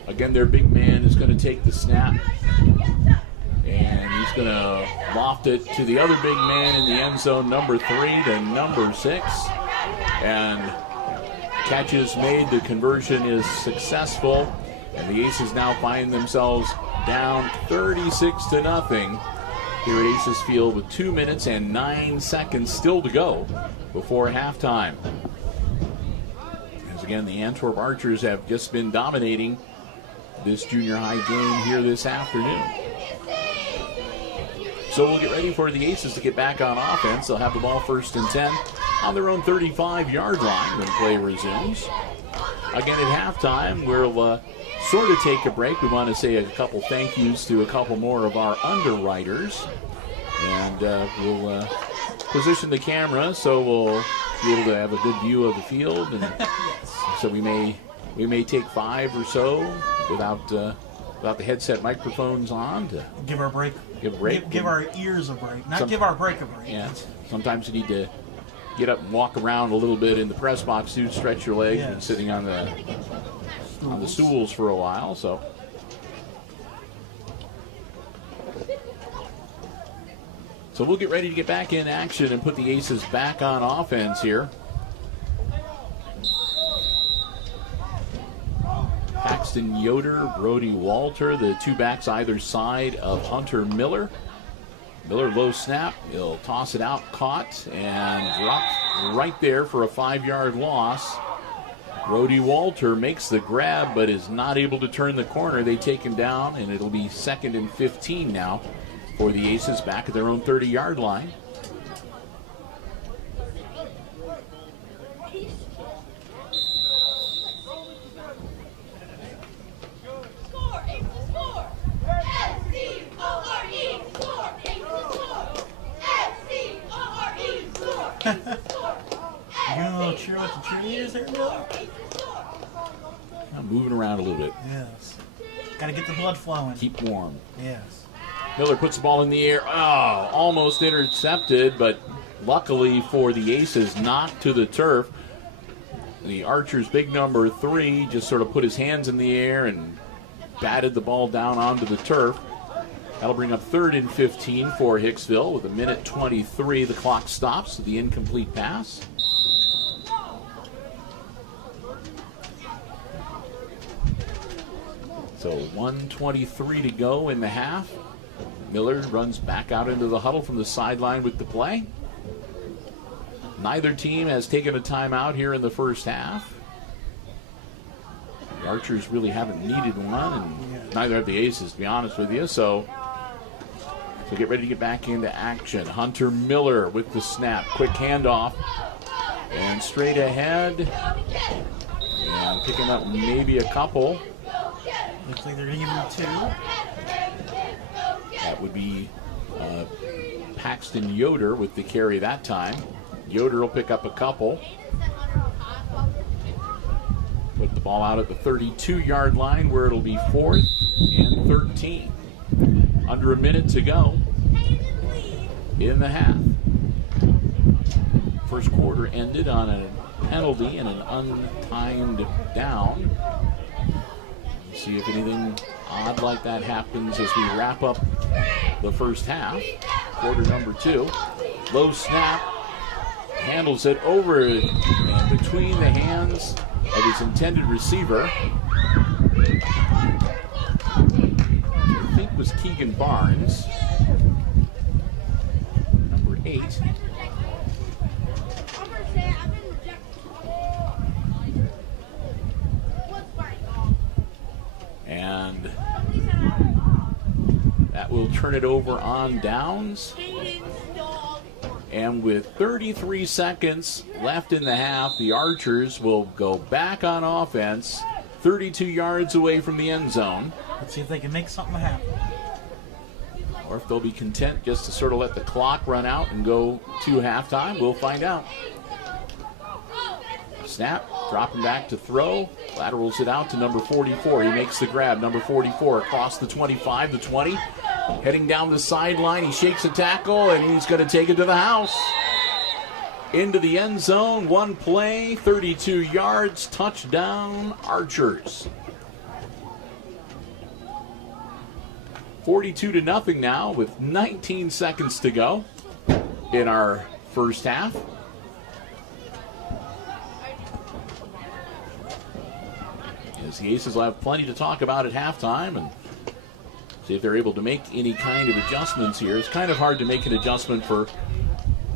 Again, their big man is going to take the snap, and he's going to loft it to the other big man in the end zone, number 3 to number 6. And catch is made. The conversion is successful. And the Aces now find themselves down 36-0 here at Aces Field with 2 minutes and 9 seconds still to go before halftime. As again, the Antwerp Archers have just been dominating this junior high game here this afternoon. So we'll get ready for the Aces to get back on offense. They'll have the ball 1st and 10 on their own 35-yard line when play resumes. Again, at halftime, we'll sort of take a break. We want to say a couple thank yous to a couple more of our underwriters. And we'll position the camera so we'll be able to have a good view of the field. And so we may take 5 or so without the headset microphones on to give our break. Give our ears a break. Give our break a break. Yeah. Sometimes you need to get up and walk around a little bit in the press box to stretch your legs. Yes. And sitting on the stools for a while. So we'll get ready to get back in action and put the Aces back on offense here. Paxton Yoder, Brody Walter, the two backs either side of Hunter Miller. Miller low snap, he'll toss it out, caught, and dropped right there for a 5-yard loss. Brody Walter makes the grab, but is not able to turn the corner. They take him down, and it'll be 2nd and 15 now for the Aces back at their own 30-yard line. You doing a little cheer with the cheerleaders there, Bill? I'm moving around a little bit. Yes. Got to get the blood flowing. Keep warm. Yes. Miller puts the ball in the air. Oh, almost intercepted, but luckily for the Aces, knocked to the turf. The Archers' big number 3 just sort of put his hands in the air and batted the ball down onto the turf. That'll bring up 3rd and 15 for Hicksville with 1:23. The clock stops with the incomplete pass. So 1:23 to go in the half. Miller runs back out into the huddle from the sideline with the play. Neither team has taken a timeout here in the first half. The Archers really haven't needed one, and neither have the Aces, to be honest with you. So get ready to get back into action. Hunter Miller with the snap. Quick handoff. And straight ahead. And picking up maybe a couple. Looks like they're going to give him 2. That would be Paxton Yoder with the carry that time. Yoder will pick up a couple. But The ball out at the 32-yard line where it'll be 4th and 13. Under a minute to go in the half. First quarter ended on a penalty and an untimed down. See if anything odd like that happens as we wrap up the first half. Quarter number 2. Low snap. Handles it over and between the hands of his intended receiver. I think was Keegan Barnes. Number 8. And that will turn it over on downs. And with 33 seconds left in the half, the Archers will go back on offense, 32 yards away from the end zone. Let's see if they can make something happen. Or if they'll be content just to sort of let the clock run out and go to halftime. We'll find out. Snap, dropping back to throw, laterals it out to number 44. He makes the grab, number 44, across the 25, the 20. Heading down the sideline, he shakes a tackle, and he's going to take it to the house. Into the end zone, one play, 32 yards, touchdown, Archers. 42-0 now with 19 seconds to go in our first half. As the Aces will have plenty to talk about at halftime and see if they're able to make any kind of adjustments here. It's kind of hard to make an adjustment for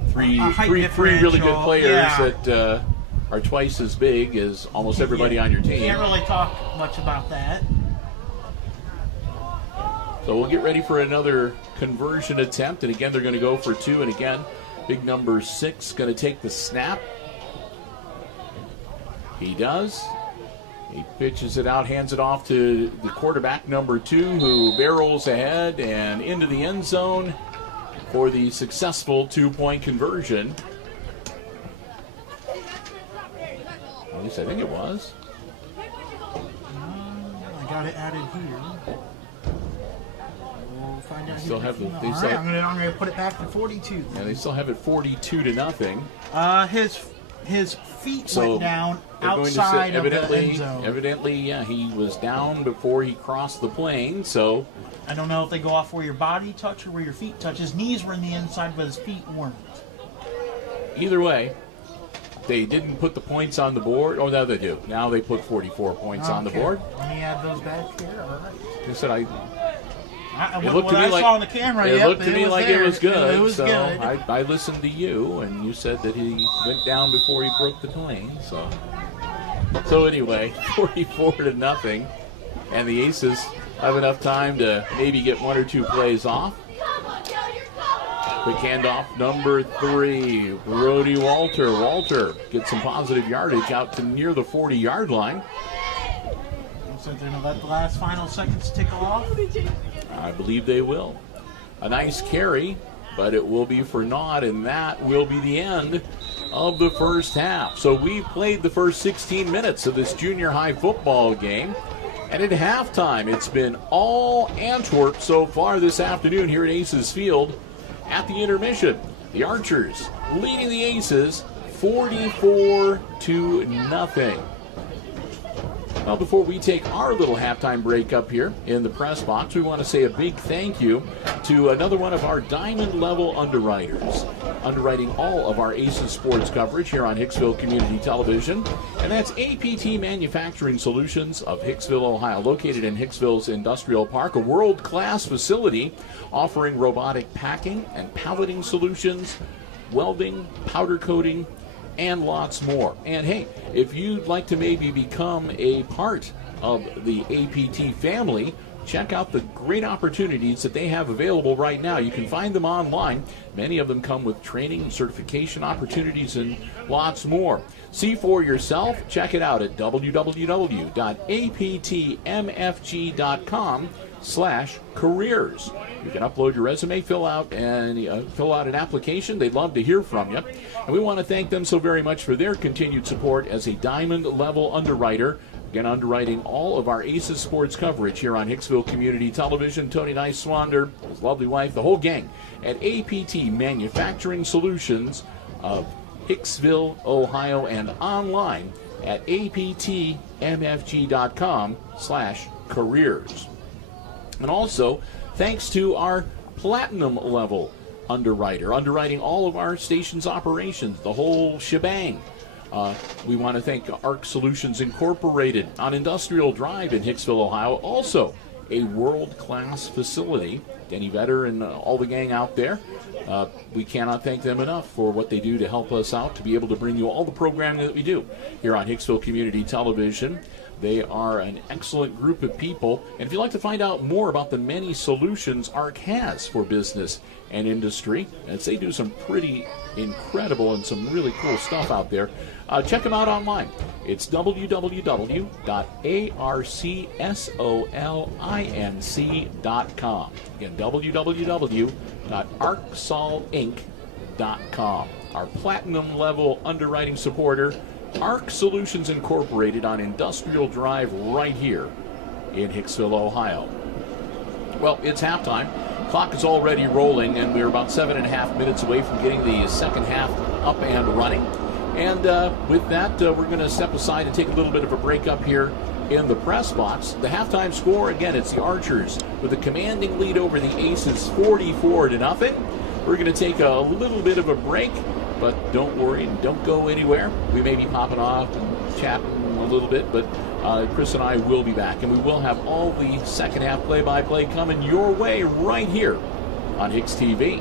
three really good players that are twice as big as almost everybody on your team. Can't really talk much about that. So we'll get ready for another conversion attempt. And again, they're going to go for 2. And again, big number 6 going to take the snap. He does. He pitches it out, hands it off to the quarterback, number 2, who barrels ahead and into the end zone for the successful 2-point conversion. At least I think it was. I got it added here. We'll find out. Still have I'm going to put it back to 42. Yeah, they still have it 42-0. His feet went down outside of the end zone. Evidently, yeah, he was down before he crossed the plane, so... I don't know if they go off where your body touch or where your feet touch. His knees were in the inside, but his feet weren't. Either way, they didn't put the points on the board. Oh, now they do. Now they put 44 points on the board. Let me add those back here. All right. They said It looked to me like, saw on the camera, it looked to me like it was good. It was so good. I listened to you, and you said that he went down before he broke the plane. So anyway, 44-0, and the Aces have enough time to maybe get 1 or 2 plays off. Quick handoff, number 3, Brody Walter. Walter gets some positive yardage out to near the 40-yard line. So they're going to let the last final seconds tick off. I believe they will. A nice carry, but it will be for naught, and that will be the end of the first half. So we played the first 16 minutes of this junior high football game, and at halftime, it's been all Antwerp so far this afternoon here at Aces Field. At the intermission, the Archers leading the Aces 44-0. Well, before we take our little halftime break up here in the press box, we want to say a big thank you to another one of our diamond level underwriters, underwriting all of our Aces sports coverage here on Hicksville Community Television, and that's APT Manufacturing Solutions of Hicksville, Ohio, located in Hicksville's Industrial Park, a world-class facility offering robotic packing and palleting solutions, welding, powder coating, and lots more. And hey, if you'd like to maybe become a part of the APT family, check out the great opportunities that they have available right now. You can find them online. Many of them come with training, certification opportunities, and lots more. See for yourself. Check it out at www.aptmfg.com/careers. You can upload your resume, fill out an application. They'd love to hear from you. And we want to thank them so very much for their continued support as a diamond level underwriter Again, underwriting all of our Aces sports coverage here on Hicksville Community Television. Tony Niswander, his lovely wife, the whole gang at APT Manufacturing Solutions of Hicksville, Ohio, and online at aptmfg.com/careers. And also, thanks to our platinum level underwriter, underwriting all of our station's operations, the whole shebang. We want to thank ARC Solutions Incorporated on Industrial Drive in Hicksville, Ohio. Also, a world-class facility. Denny Vetter and all the gang out there. We cannot thank them enough for what they do to help us out, to be able to bring you all the programming that we do here on Hicksville Community Television. They are an excellent group of people. And if you'd like to find out more about the many solutions ARC has for business and industry, as they do some pretty incredible and some really cool stuff out there, check them out online. It's www.arcsolinc.com. Again, www.arcsolinc.com. Our platinum level underwriting supporter, ARC Solutions Incorporated on Industrial Drive right here in Hicksville, Ohio. Well, it's halftime. Clock is already rolling, and we're about 7.5 minutes away from getting the second half up and running. And with that, we're going to step aside and take a little bit of a break up here in the press box. The halftime score, again, it's the Archers with a commanding lead over the Aces, 44-0. We're going to take a little bit of a break, but don't worry, don't go anywhere. We may be popping off and chatting a little bit, but Chris and I will be back, and we will have all the second half play-by-play coming your way right here on HIX-TV.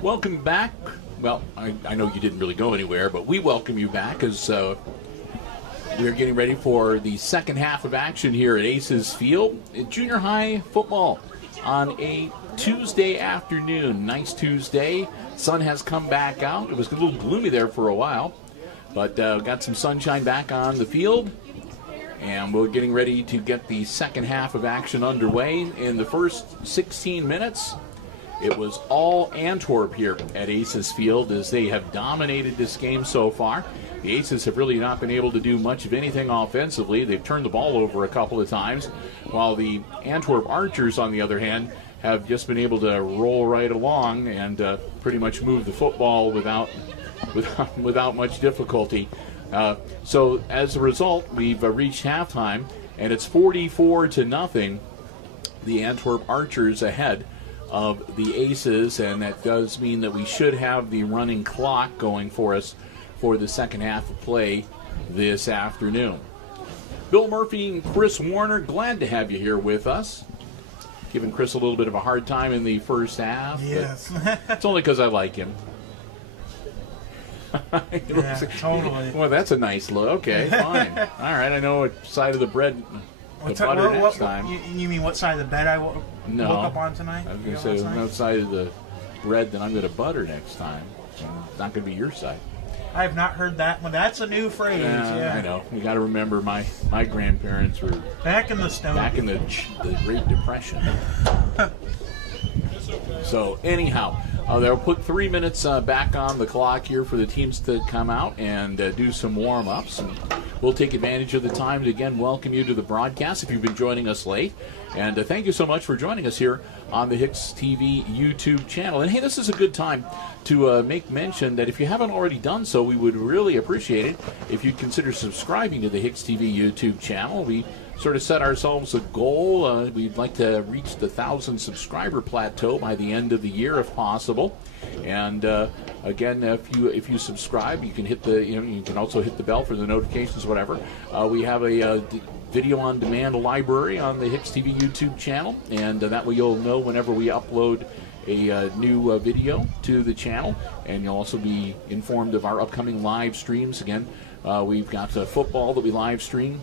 Welcome back. Well, I know you didn't really go anywhere, but we welcome you back as we're getting ready for the second half of action here at Aces Field. Junior high football on a Tuesday afternoon. Nice Tuesday. Sun has come back out. It was a little gloomy there for a while, but got some sunshine back on the field. And we're getting ready to get the second half of action underway. In the first 16 minutes, it was all Antwerp here at Aces Field as they have dominated this game so far. The Aces have really not been able to do much of anything offensively. They've turned the ball over a couple of times, while the Antwerp Archers, on the other hand, have just been able to roll right along and pretty much move the football without much difficulty. So as a result, we've reached halftime, and it's 44-0. The Antwerp Archers ahead of the Aces, and that does mean that we should have the running clock going for us for the second half of play this afternoon. Bill Murphy and Chris Warner, glad to have you here with us. Giving Chris a little bit of a hard time in the first half. Yes. It's only because I like him. Yeah, totally. Well, that's a nice look. Okay, fine. All right, I know what side of the bread next time. You mean what side of the bed I woke up on tonight? I was going to say, what side of the bread that I'm going to butter next time. It's not going to be your side. I have not heard that one. That's a new phrase. Yeah. I know. You got to remember, my grandparents were back in the stone. Back in the Great Depression. So anyhow, they'll put 3 minutes back on the clock here for the teams to come out and do some warm-ups. And we'll take advantage of the time to again welcome you to the broadcast if you've been joining us late. And thank you so much for joining us here on the HIX-TV YouTube channel. And hey, this is a good time to make mention that if you haven't already done so, we would really appreciate it if you'd consider subscribing to the HIX-TV YouTube channel. We sort of set ourselves a goal. We'd like to reach the 1,000 subscriber plateau by the end of the year if possible. And again, if you subscribe, you can hit the you can also hit the bell for the notifications, whatever. We have a video on demand library on the HIX-TV YouTube channel, and that way you'll know whenever we upload a new video to the channel, and you'll also be informed of our upcoming live streams. Again, we've got football that we live stream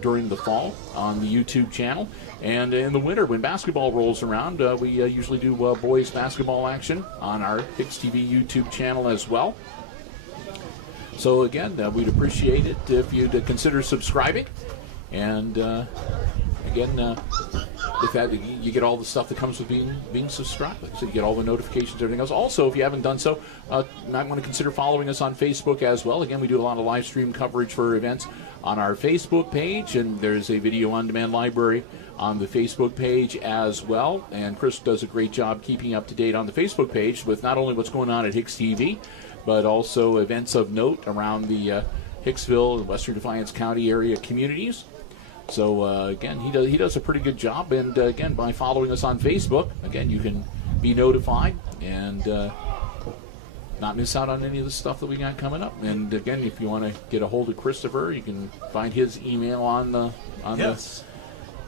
during the fall on the YouTube channel, and in the winter when basketball rolls around, we usually do boys basketball action on our HIX-TV YouTube channel as well. So again, we'd appreciate it if you'd consider subscribing, and again, with that, you get all the stuff that comes with being subscribed. So you get all the notifications, everything else. Also, if you haven't done so, you might want to consider following us on Facebook as well. Again, we do a lot of live stream coverage for events on our Facebook page, and there's a video on-demand library on the Facebook page as well. And Chris does a great job keeping up to date on the Facebook page with not only what's going on at HIX-TV, but also events of note around the Hicksville and Western Defiance County area communities. So again, he does a pretty good job, and again, by following us on Facebook, again, you can be notified and not miss out on any of the stuff that we got coming up. And again, if you want to get a hold of Christopher, you can find his email on the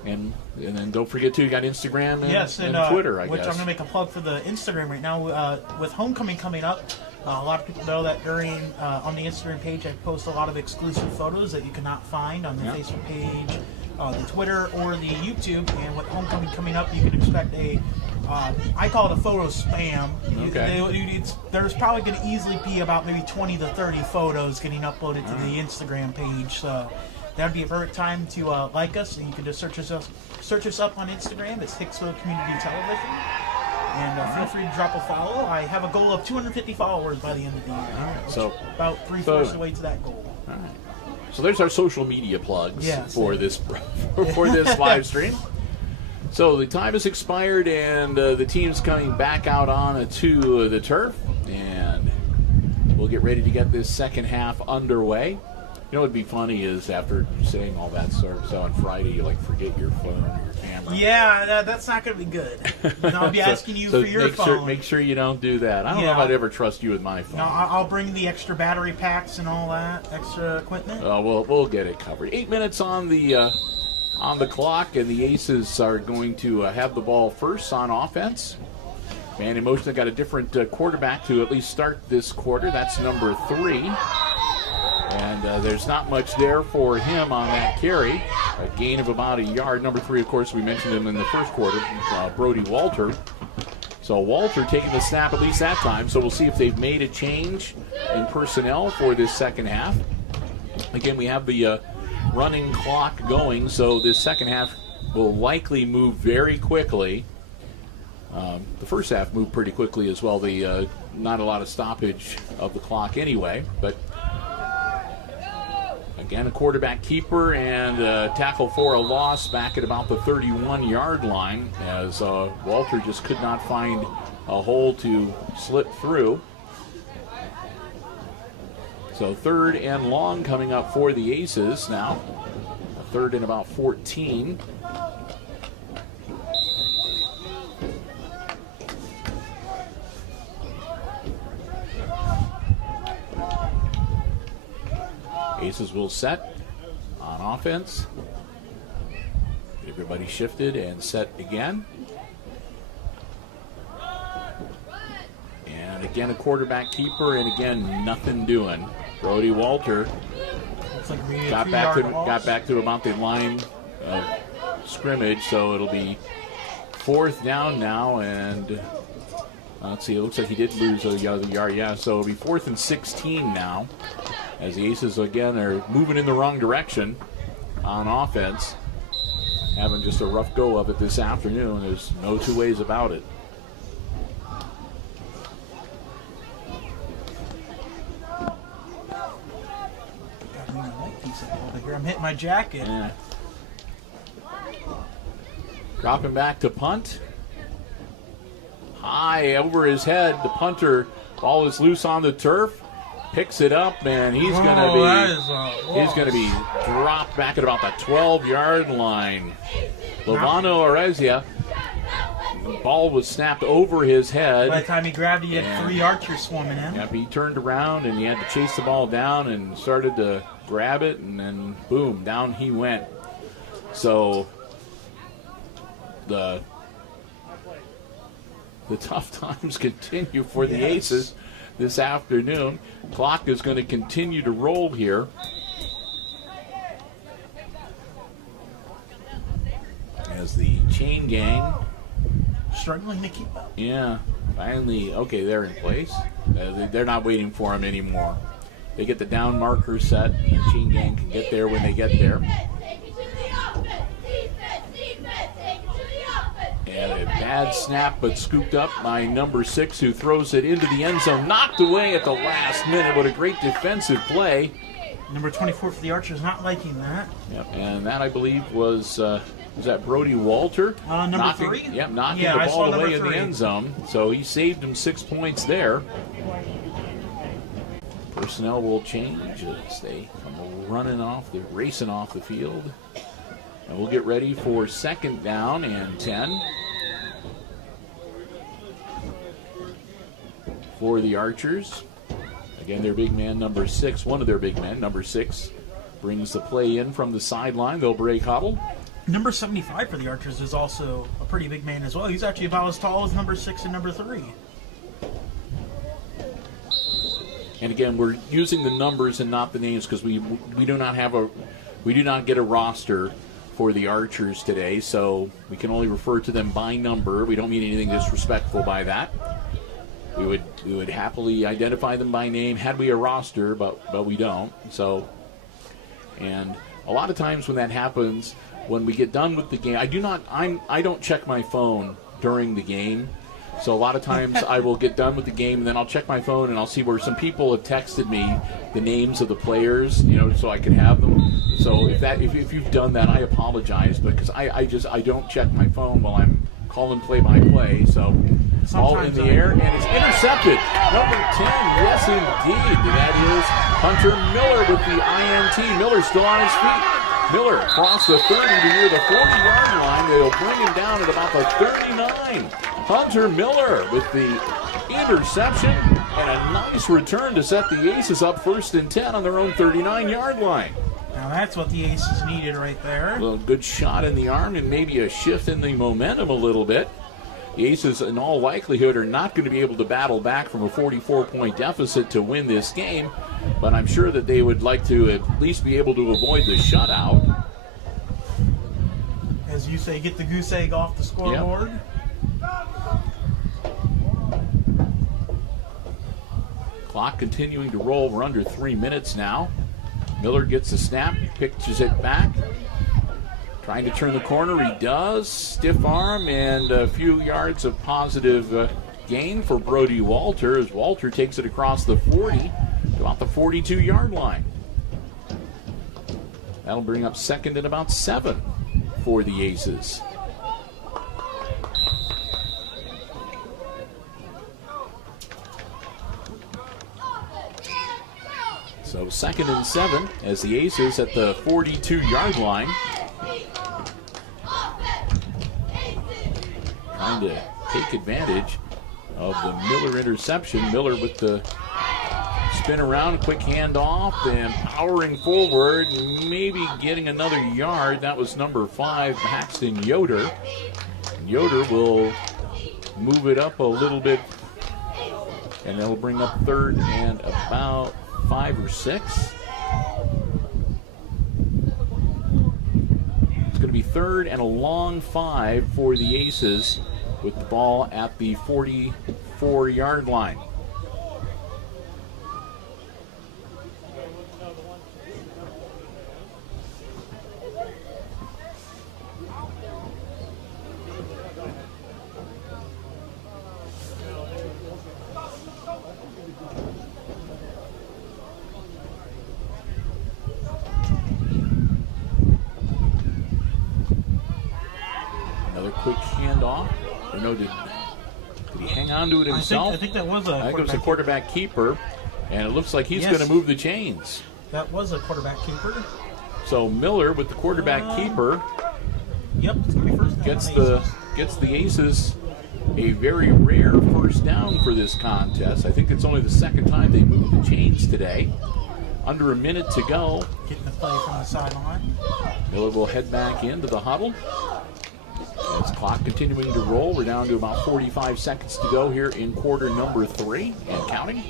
and then don't forget too, you got Instagram and Twitter, which I'm going to make a plug for the Instagram right now. With homecoming coming up, a lot of people know that during on the Instagram page, I post a lot of exclusive photos that you cannot find on the Facebook page, the Twitter, or the YouTube. And with homecoming coming up, you can expect I call it a photo spam. Okay. There's probably going to easily be about maybe 20 to 30 photos getting uploaded to the Instagram page. So that'd be a perfect time to like us, and you can just search us up on Instagram. It's Hicksville Community Television. And feel free to drop a follow. I have a goal of 250 followers by the end of the year. So about 3/4 of the way to that goal. All right. So there's our social media plugs for this live stream. So the time has expired, and the team's coming back out on to the turf, and we'll get ready to get this second half underway. You know what would be funny is after saying all that stuff on Friday, you forget your phone or your camera. Yeah, that's not going to be good. And I'll be asking you for your phone. Make sure you don't do that. I don't know if I'd ever trust you with my phone. No, I'll bring the extra battery packs and all that extra equipment. We'll get it covered. 8 minutes on the clock, and the Aces are going to have the ball first on offense. Man in motion. They got a different quarterback to at least start this quarter. That's number 3. And there's not much there for him on that carry. A gain of about a yard. Number 3, of course, we mentioned him in the first quarter, Brody Walter. So Walter taking the snap at least that time. So we'll see if they've made a change in personnel for this second half. Again, we have the running clock going, so this second half will likely move very quickly. The first half moved pretty quickly as well. Not a lot of stoppage of the clock anyway, but again, a quarterback keeper and tackle for a loss back at about the 31-yard line, as Walter just could not find a hole to slip through. So 3rd and long coming up for the Aces now. 3rd and about 14. Aces will set on offense. Everybody shifted and set again. And again, a quarterback keeper, and again, nothing doing. Brody Walter got back to about the line of scrimmage, so it'll be 4th down now, and let's see, it looks like he did lose a yard. Yeah, so it'll be 4th and 16 now, as the Aces again are moving in the wrong direction on offense, having just a rough go of it this afternoon. There's no two ways about it. I'm hitting my jacket. Yeah. Dropping back to punt. High over his head. The punter, ball is loose on the turf. Picks it up, and he's going to be dropped back at about the 12-yard line. Lovano Arezia. The ball was snapped over his head. By the time he grabbed it, he had 3 archers swarming him. Yep, he turned around, and he had to chase the ball down and started to grab it, and then boom, down he went. So the the tough times continue for the Aces this afternoon. Clock is going to continue to roll here. As the chain gang struggling to keep up. Yeah, finally, okay, they're in place. They're not waiting for him anymore. They get the down marker set. The chain gang can get there when they get there. And a bad snap, but scooped up by number 6, who throws it into the end zone. Knocked away at the last minute. What a great defensive play. Number 24 for the Archers not liking that. Yep, and that, I believe, was that Brody Walter? Number 3? Yep, knocking the ball away in the end zone. So he saved him 6 points there. Personnel will change as they come racing off the field. And we'll get ready for 2nd down and 10 for the Archers. Again, their big man, number 6, one of their big men, number 6, brings the play in from the sideline. They'll break huddle. Number 75 for the Archers is also a pretty big man as well. He's actually about as tall as number 6 and number 3. And again, we're using the numbers and not the names because we do not get a roster for the Archers today, so we can only refer to them by number. We don't mean anything disrespectful by that. We would happily identify them by name had we a roster, but we don't. So, and a lot of times when that happens, when we get done with the game, I don't check my phone during the game. So a lot of times I will get done with the game and then I'll check my phone and I'll see where some people have texted me the names of the players, so I can have them. So if you've done that, I apologize, because I don't check my phone while I'm calling play-by-play. So ball in the air and it's intercepted. Number 10, yes indeed. That is Hunter Miller with the INT. Miller still on his feet. Miller across the 30 to near the 40-yard line. They'll bring him down at about the 39. Hunter Miller with the interception and a nice return to set the Aces up 1st and 10 on their own 39-yard line. Now that's what the Aces needed right there. A little good shot in the arm and maybe a shift in the momentum a little bit. The Aces, in all likelihood, are not going to be able to battle back from a 44-point deficit to win this game, but I'm sure that they would like to at least be able to avoid the shutout. As you say, get the goose egg off the scoreboard. Yep. Clock continuing to roll. We're under 3 minutes now. Miller gets the snap, pitches it back. Trying to turn the corner, he does. Stiff arm and a few yards of positive gain for Brody Walter as Walter takes it across the 40 to about the 42-yard line. That'll bring up 2nd and about 7 for the Aces. So 2nd and 7 as the Aces at the 42-yard line. Trying to take advantage of the Miller interception. Miller with the spin around, quick handoff, and powering forward, maybe getting another yard. That was number 5, Paxton Yoder. And Yoder will move it up a little bit, and that'll bring up 3rd and about 5 or 6. It's going to be 3rd and a long 5 for the Aces with the ball at the 44-yard line. Another quick handoff. Or no, did he hang on to it himself? I think that was I think it was a quarterback keeper, and it looks like he's going to move the chains. That was a quarterback keeper. So Miller with the quarterback keeper. Yep, it's going to be 1st down. Gets the Aces a very rare 1st down for this contest. I think it's only the 2nd time they moved the chains today. Under a minute to go. Getting the play from the sideline. Miller will head back into the huddle. As clock continuing to roll, we're down to about 45 seconds to go here in quarter number 3 and counting.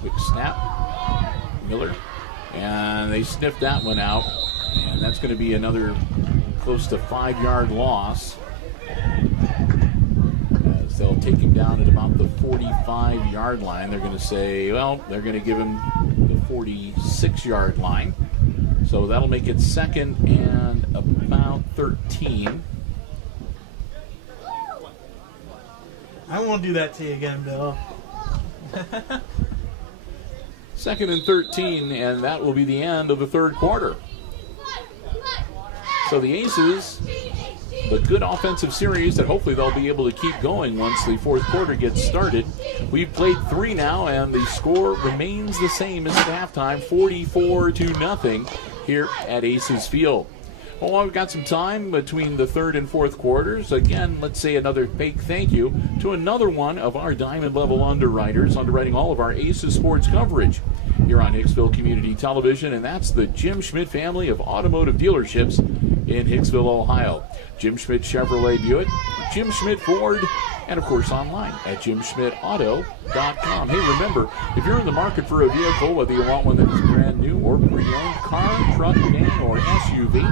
Quick snap. Miller. And they sniffed that one out. And that's going to be another close to 5-yard loss. As they'll take him down at about the 45-yard line. They're going to say, well, they're going to give him the 46-yard line. So that'll make it second and about 13. I won't do that to you again, Bill. Second and 13, and that will be the end of the third quarter. So the Aces, the good offensive series that hopefully they'll be able to keep going once the fourth quarter gets started. We've played 3 now, and the score remains the same as at halftime, 44-0 here at Aces Field. Well, we've got some time between the third and fourth quarters. Again, let's say another big thank you to another one of our Diamond Level underwriters, underwriting all of our Aces sports coverage here on Hicksville Community Television, and that's the Jim Schmidt family of automotive dealerships in Hicksville, Ohio. Jim Schmidt Chevrolet Buick, Jim Schmidt Ford, and of course online at jimschmidtauto.com. Hey, remember, if you're in the market for a vehicle, whether you want one that is brand new or pre-owned, car, truck, van, or SUV,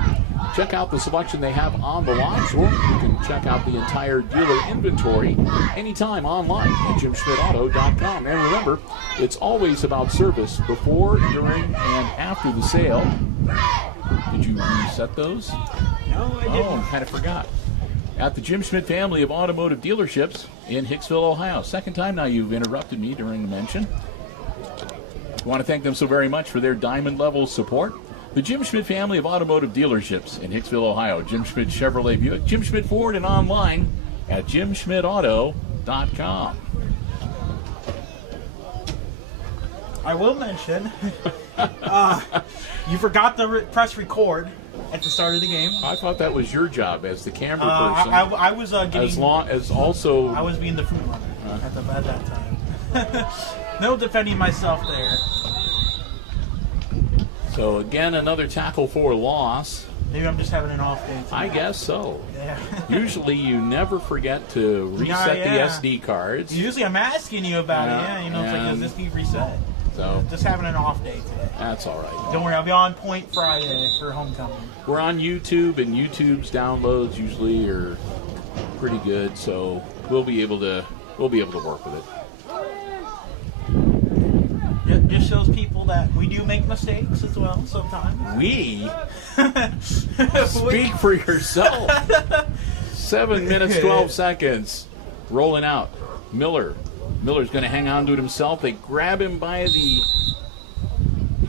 check out the selection they have on the lots, or you can check out the entire dealer inventory anytime online at jimschmidtauto.com. And remember, it's always about service before, during, and after the sale. Did you reset those? No, I didn't. Oh, I kind of forgot. At the Jim Schmidt family of automotive dealerships in Hicksville, Ohio. Second time now you've interrupted me during the mention. I want to thank them so very much for their diamond level support. The Jim Schmidt family of automotive dealerships in Hicksville, Ohio. Jim Schmidt Chevrolet Buick, Jim Schmidt Ford, and online at jimschmidtauto.com. I will mention, you forgot to press record at the start of the game. I thought that was your job as the camera person. I was getting. As long as also. I was being the food runner at that time. No defending myself there. So again, another tackle for loss. Maybe I'm just having an off day tonight. I guess so. Yeah. Usually you never forget to reset the SD cards. Usually I'm asking you about it. Yeah, you know, it's like, does this need reset? So just having an off day today. That's all right. Don't worry, I'll be on point Friday for homecoming. We're on YouTube, and YouTube's downloads usually are pretty good, so we'll be able to work with it. It just shows people that we do make mistakes as well sometimes. We? Speak for yourself. 7 minutes, 12 seconds. Rolling out. Miller's going to hang on to it himself. They grab him by the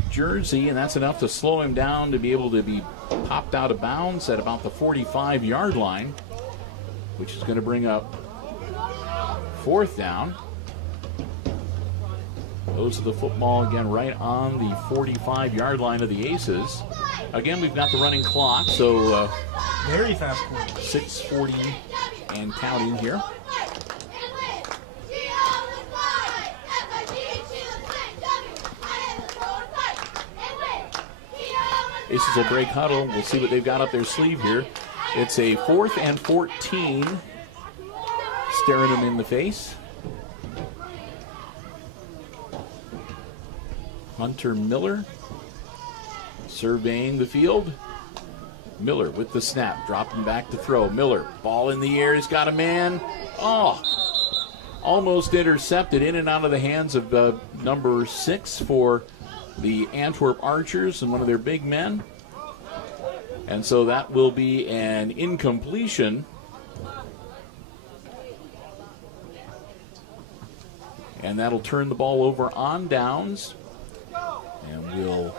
jersey, and that's enough to slow him down to be able to be popped out of bounds at about the 45-yard line, which is going to bring up fourth down. Goes to the football again right on the 45-yard line of the Aces. Again, we've got the running clock, so very fast. 6:40 and counting here. Aces will break huddle. We'll see what they've got up their sleeve here. It's a 4th and 14. Staring them in the face. Hunter Miller surveying the field. Miller with the snap, dropping back to throw. Miller, ball in the air, he's got a man. Oh, almost intercepted, in and out of the hands of number 6 for the Antwerp Archers and one of their big men. And so that will be an incompletion. And that'll turn the ball over on downs. And we'll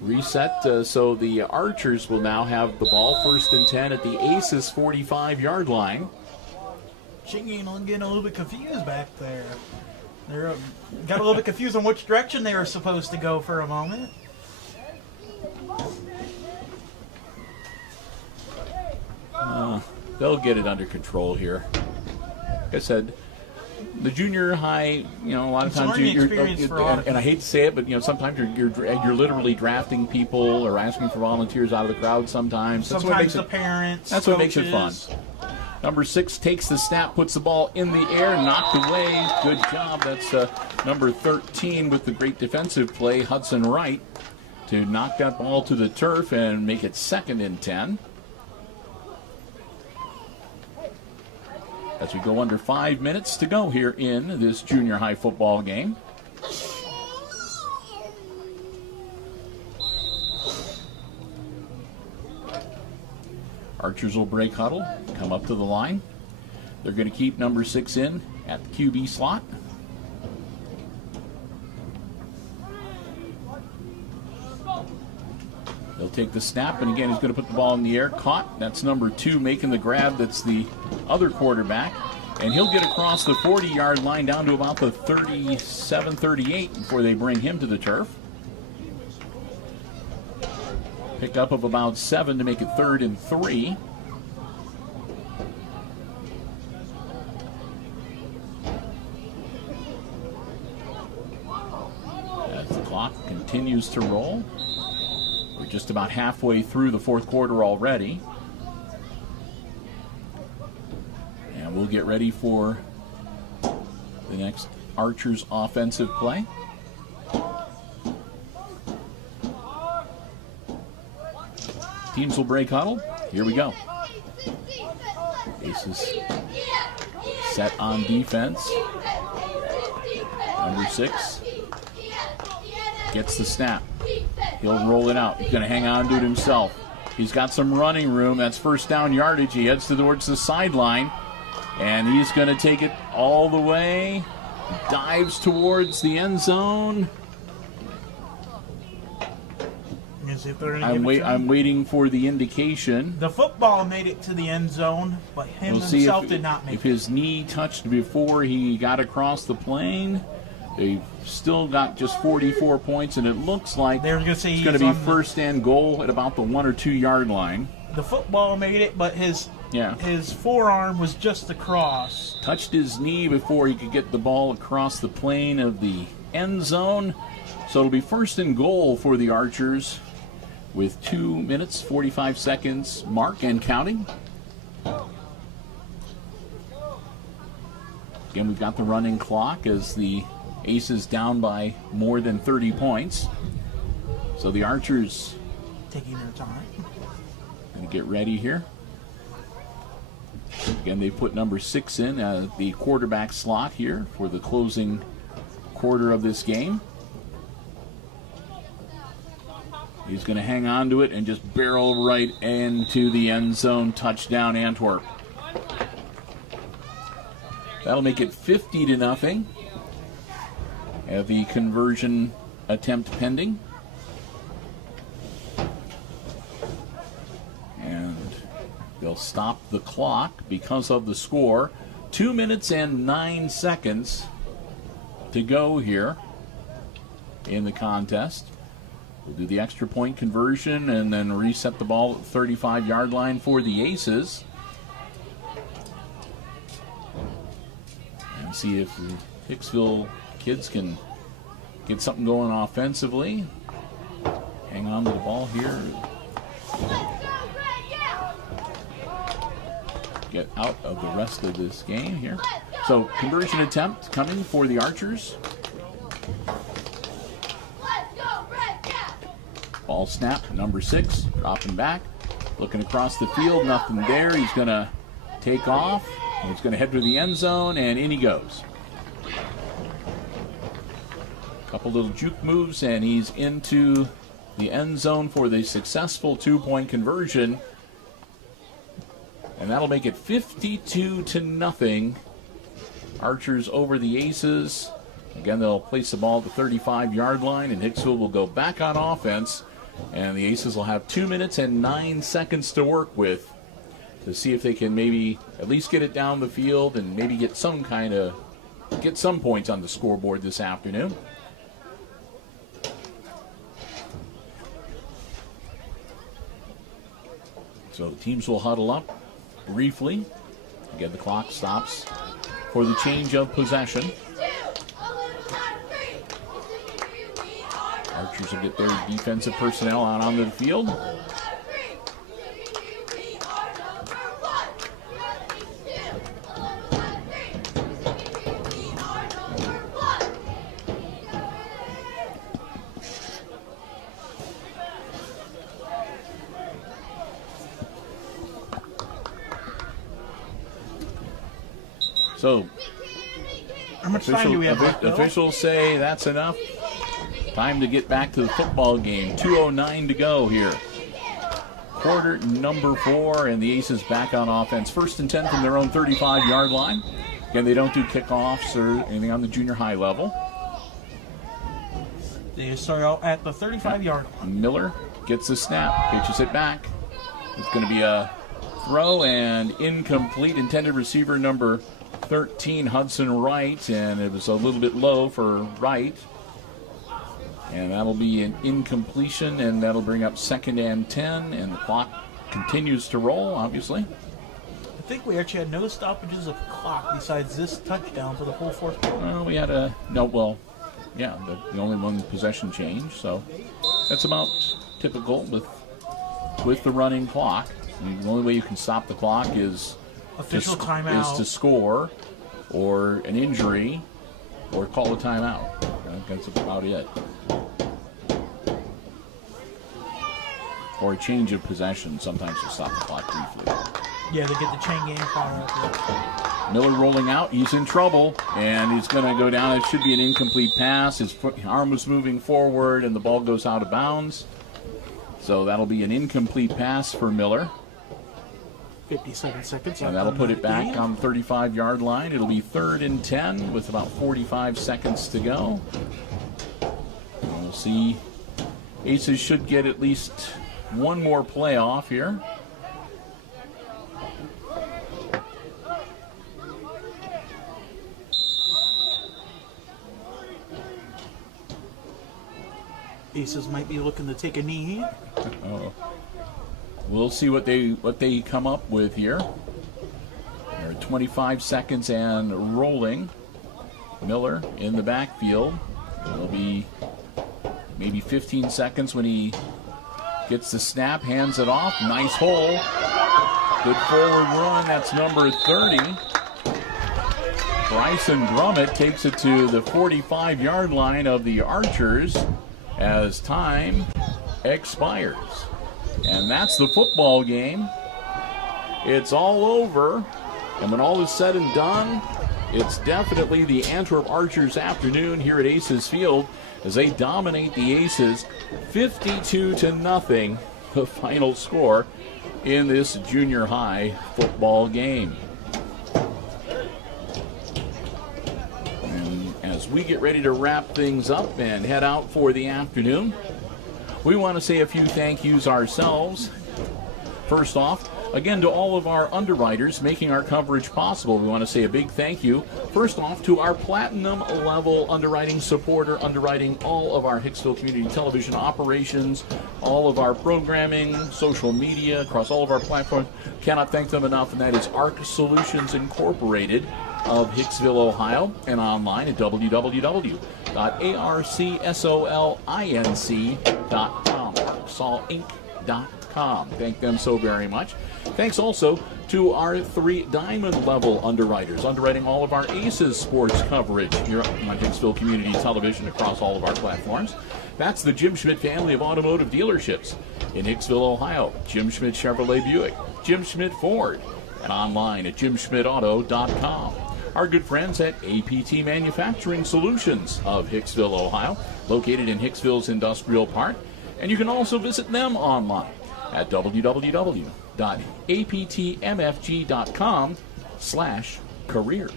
reset. So the Archers will now have the ball, 1st and 10 at the Aces 45-yard line. Getting a little bit confused back there. They got a little bit confused on which direction they were supposed to go for a moment. They'll get it under control here. like I said, the junior high, a lot of times and I hate to say it, but sometimes you're literally drafting people or asking for volunteers out of the crowd. Sometimes that's what makes the parents. That's what makes it fun. Number 6 takes the snap, puts the ball in the air, knocked away. Good job. That's number 13 with the great defensive play, Hudson Wright, to knock that ball to the turf and make it 2nd and 10. As we go under 5 minutes to go here in this junior high football game. Archers will break huddle, come up to the line. They're going to keep number 6 in at the QB slot. They'll take the snap, and again, he's going to put the ball in the air. Caught. That's number 2 making the grab. That's the other quarterback. And he'll get across the 40-yard line down to about the 37, 38 before they bring him to the turf. Pick up of about 7 to make it 3rd and 3. As the clock continues to roll. We're just about halfway through the 4th quarter already. And we'll get ready for the next Archers offensive play. Teams will break huddle. Here we go. Aces set on defense. Number 6 gets the snap. He'll roll it out. He's going to hang on to it himself. He's got some running room. That's 1st down yardage. He heads towards the sideline, and he's going to take it all the way. Dives towards the end zone. I'm waiting for the indication. The football made it to the end zone, but himself did not make it. If his knee touched before he got across the plane, they've still got just 44 points, and it looks like it's going to be 1st and goal at about the 1 or 2 yard line. The football made it, but his forearm was just across. Touched his knee before he could get the ball across the plane of the end zone. So it'll be 1st and goal for the Archers with 2 minutes, 45 seconds mark and counting. Again, we've got the running clock as the Aces down by more than 30 points. So the Archers taking their time. Going to get ready here. Again, they put number 6 in the quarterback slot here for the closing quarter of this game. He's going to hang on to it and just barrel right into the end zone. Touchdown, Antwerp. That'll make it 50-0. Have the conversion attempt pending. And they'll stop the clock because of the score. 2 minutes and 9 seconds to go here in the contest. We'll do the extra point conversion and then reset the ball at the 35-yard line for the Aces. And see if the Hicksville kids can get something going offensively. Hang on to the ball here. Get out of the rest of this game here. So conversion attempt coming for the Archers. Ball snap, number 6, dropping back, looking across the field, nothing there. He's going to take off, and he's going to head to the end zone, and in he goes. Couple little juke moves, and he's into the end zone for the successful 2-point conversion. And that'll make it 52-0. Archers over the Aces. Again, they'll place the ball at the 35-yard line, and Hicksville will go back on offense. And the Aces will have 2 minutes and 9 seconds to work with to see if they can maybe at least get it down the field and maybe get some points on the scoreboard this afternoon. So the teams will huddle up briefly. Again, the clock stops for the change of possession. Archers will get their defensive personnel out onto the field. So, how much time do we have left, officials say that's enough. Time to get back to the football game. 2:09 to go here. Quarter number 4, and the Aces back on offense. 1st and 10 from their own 35-yard line. Again, they don't do kickoffs or anything on the junior high level. They start out at the 35-yard line. Miller gets the snap, pitches it back. It's going to be a throw and incomplete. Intended receiver number 13, Hudson Wright, and it was a little bit low for Wright. And that'll be an incompletion, and that'll bring up 2nd and 10, and the clock continues to roll, obviously. I think we actually had no stoppages of clock besides this touchdown for the whole 4th quarter. Well, we had the only one possession change, so that's about typical with the running clock. I mean, the only way you can stop the clock is official timeout, is to score, or an injury, or call a timeout. That's about it. Or a change of possession. Sometimes you stop the clock briefly. Yeah, they get the chain game call. Miller rolling out. He's in trouble, and he's going to go down. It should be an incomplete pass. His arm was moving forward, and the ball goes out of bounds. So that'll be an incomplete pass for Miller. 57 seconds. And that'll put it back on the 35-yard line. It'll be 3rd and 10 with about 45 seconds to go. And we'll see. Aces should get at least one more play off here. Aces might be looking to take a knee. We'll see what they come up with here. There are 25 seconds and rolling. Miller in the backfield. It'll be maybe 15 seconds when he gets the snap, hands it off. Nice hole. Good forward run. That's number 30. Bryson Brummett takes it to the 45-yard line of the Archers as time expires. And that's the football game. It's all over. And when all is said and done, it's definitely the Antwerp Archers afternoon here at Aces Field as they dominate the Aces 52-0, the final score in this junior high football game. And as we get ready to wrap things up and head out for the afternoon, we want to say a few thank yous ourselves. First off, again, to all of our underwriters making our coverage possible, we want to say a big thank you. First off, to our platinum level underwriting supporter, underwriting all of our Hicksville Community Television operations, all of our programming, social media, across all of our platforms. Cannot thank them enough, and that is ARC Solutions Incorporated of Hicksville, Ohio, and online at www.arcsolinc.com, arcsolinc.com. Thank them so very much. Thanks also to our 3 diamond level underwriters, underwriting all of our Aces sports coverage here on Hicksville Community Television across all of our platforms. That's the Jim Schmidt family of automotive dealerships in Hicksville, Ohio. Jim Schmidt Chevrolet Buick, Jim Schmidt Ford, and online at jimschmidtauto.com. Our good friends at APT Manufacturing Solutions of Hicksville, Ohio, located in Hicksville's Industrial Park. And you can also visit them online at www.aptmfg.com/careers.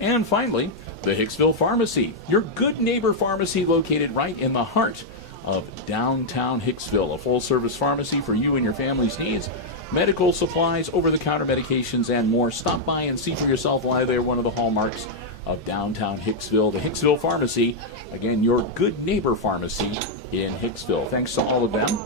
And finally, the Hicksville Pharmacy, your good neighbor pharmacy located right in the heart of downtown Hicksville, a full-service pharmacy for you and your family's needs. Medical supplies, over-the-counter medications, and more. Stop by and see for yourself why they're one of the hallmarks of downtown Hicksville. The Hicksville Pharmacy, again, your good neighbor pharmacy in Hicksville. Thanks to all of them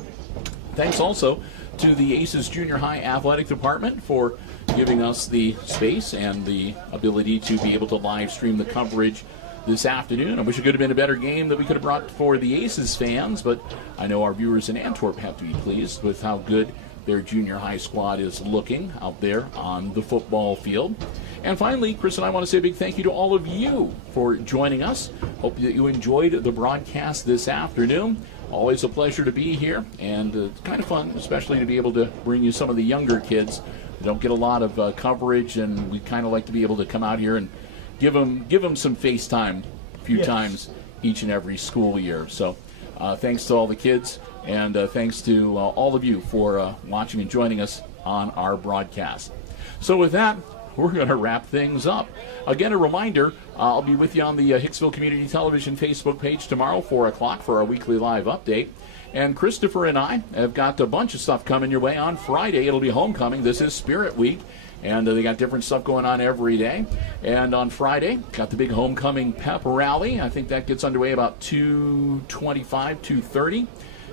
Thanks also to the Aces Junior High Athletic Department for giving us the space and the ability to be able to live stream the coverage this afternoon. I wish it could have been a better game that we could have brought for the Aces fans, but I know our viewers in Antwerp have to be pleased with how good their junior high squad is looking out there on the football field. And finally, Chris and I want to say a big thank you to all of you for joining us. Hope that you enjoyed the broadcast this afternoon. Always a pleasure to be here, and it's kind of fun, especially to be able to bring you some of the younger kids who don't get a lot of coverage, and we kind of like to be able to come out here and give them some FaceTime a few times each and every school year. So thanks to all the kids, and thanks to all of you for watching and joining us on our broadcast. So with that, we're going to wrap things up. Again, a reminder, I'll be with you on the Hicksville Community Television Facebook page tomorrow, 4 o'clock, for our weekly live update. And Christopher and I have got a bunch of stuff coming your way. On Friday, it'll be homecoming. This is Spirit Week, and they got different stuff going on every day. And on Friday, got the big homecoming pep rally. I think that gets underway about 2:25, 2:30.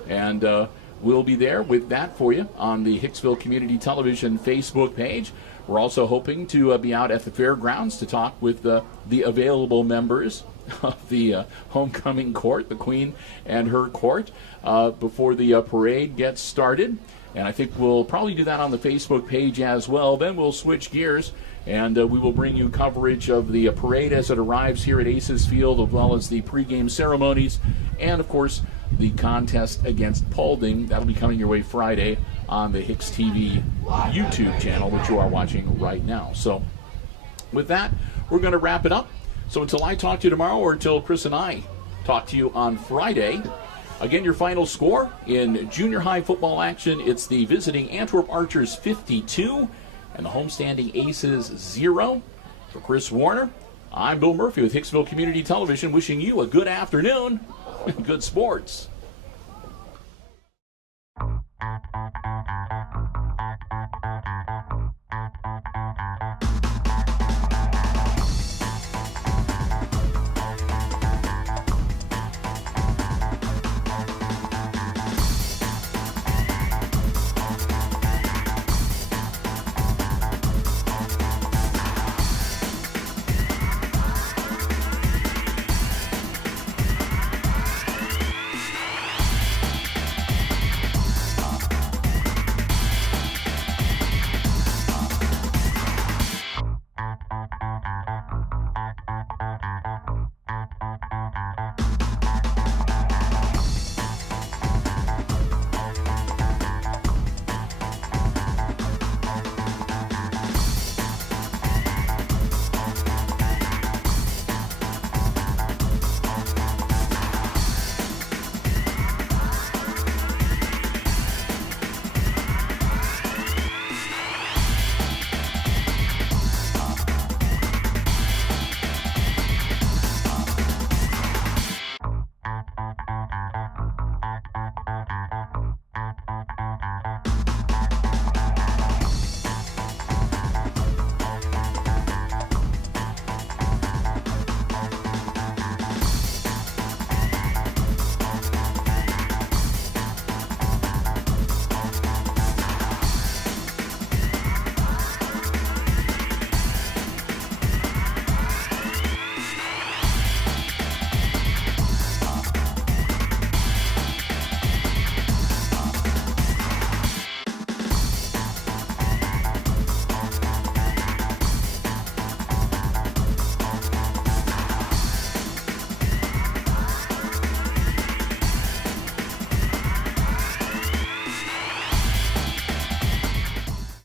And we'll be there with that for you on the Hicksville Community Television Facebook page. We're also hoping to be out at the fairgrounds to talk with the available members of the homecoming court, the Queen and her court, before the parade gets started. And I think we'll probably do that on the Facebook page as well. Then we'll switch gears, and we will bring you coverage of the parade as it arrives here at Aces Field, as well as the pregame ceremonies, and, of course, the contest against Paulding. That'll be coming your way Friday on the HIX-TV YouTube channel, which you are watching right now. So with that, we're going to wrap it up. So until I talk to you tomorrow, or until Chris and I talk to you on Friday, again, your final score in junior high football action, it's the visiting Antwerp Archers 52 and the homestanding Aces 0. For Chris Warner, I'm Bill Murphy with Hicksville Community Television, wishing you a good afternoon and good sports.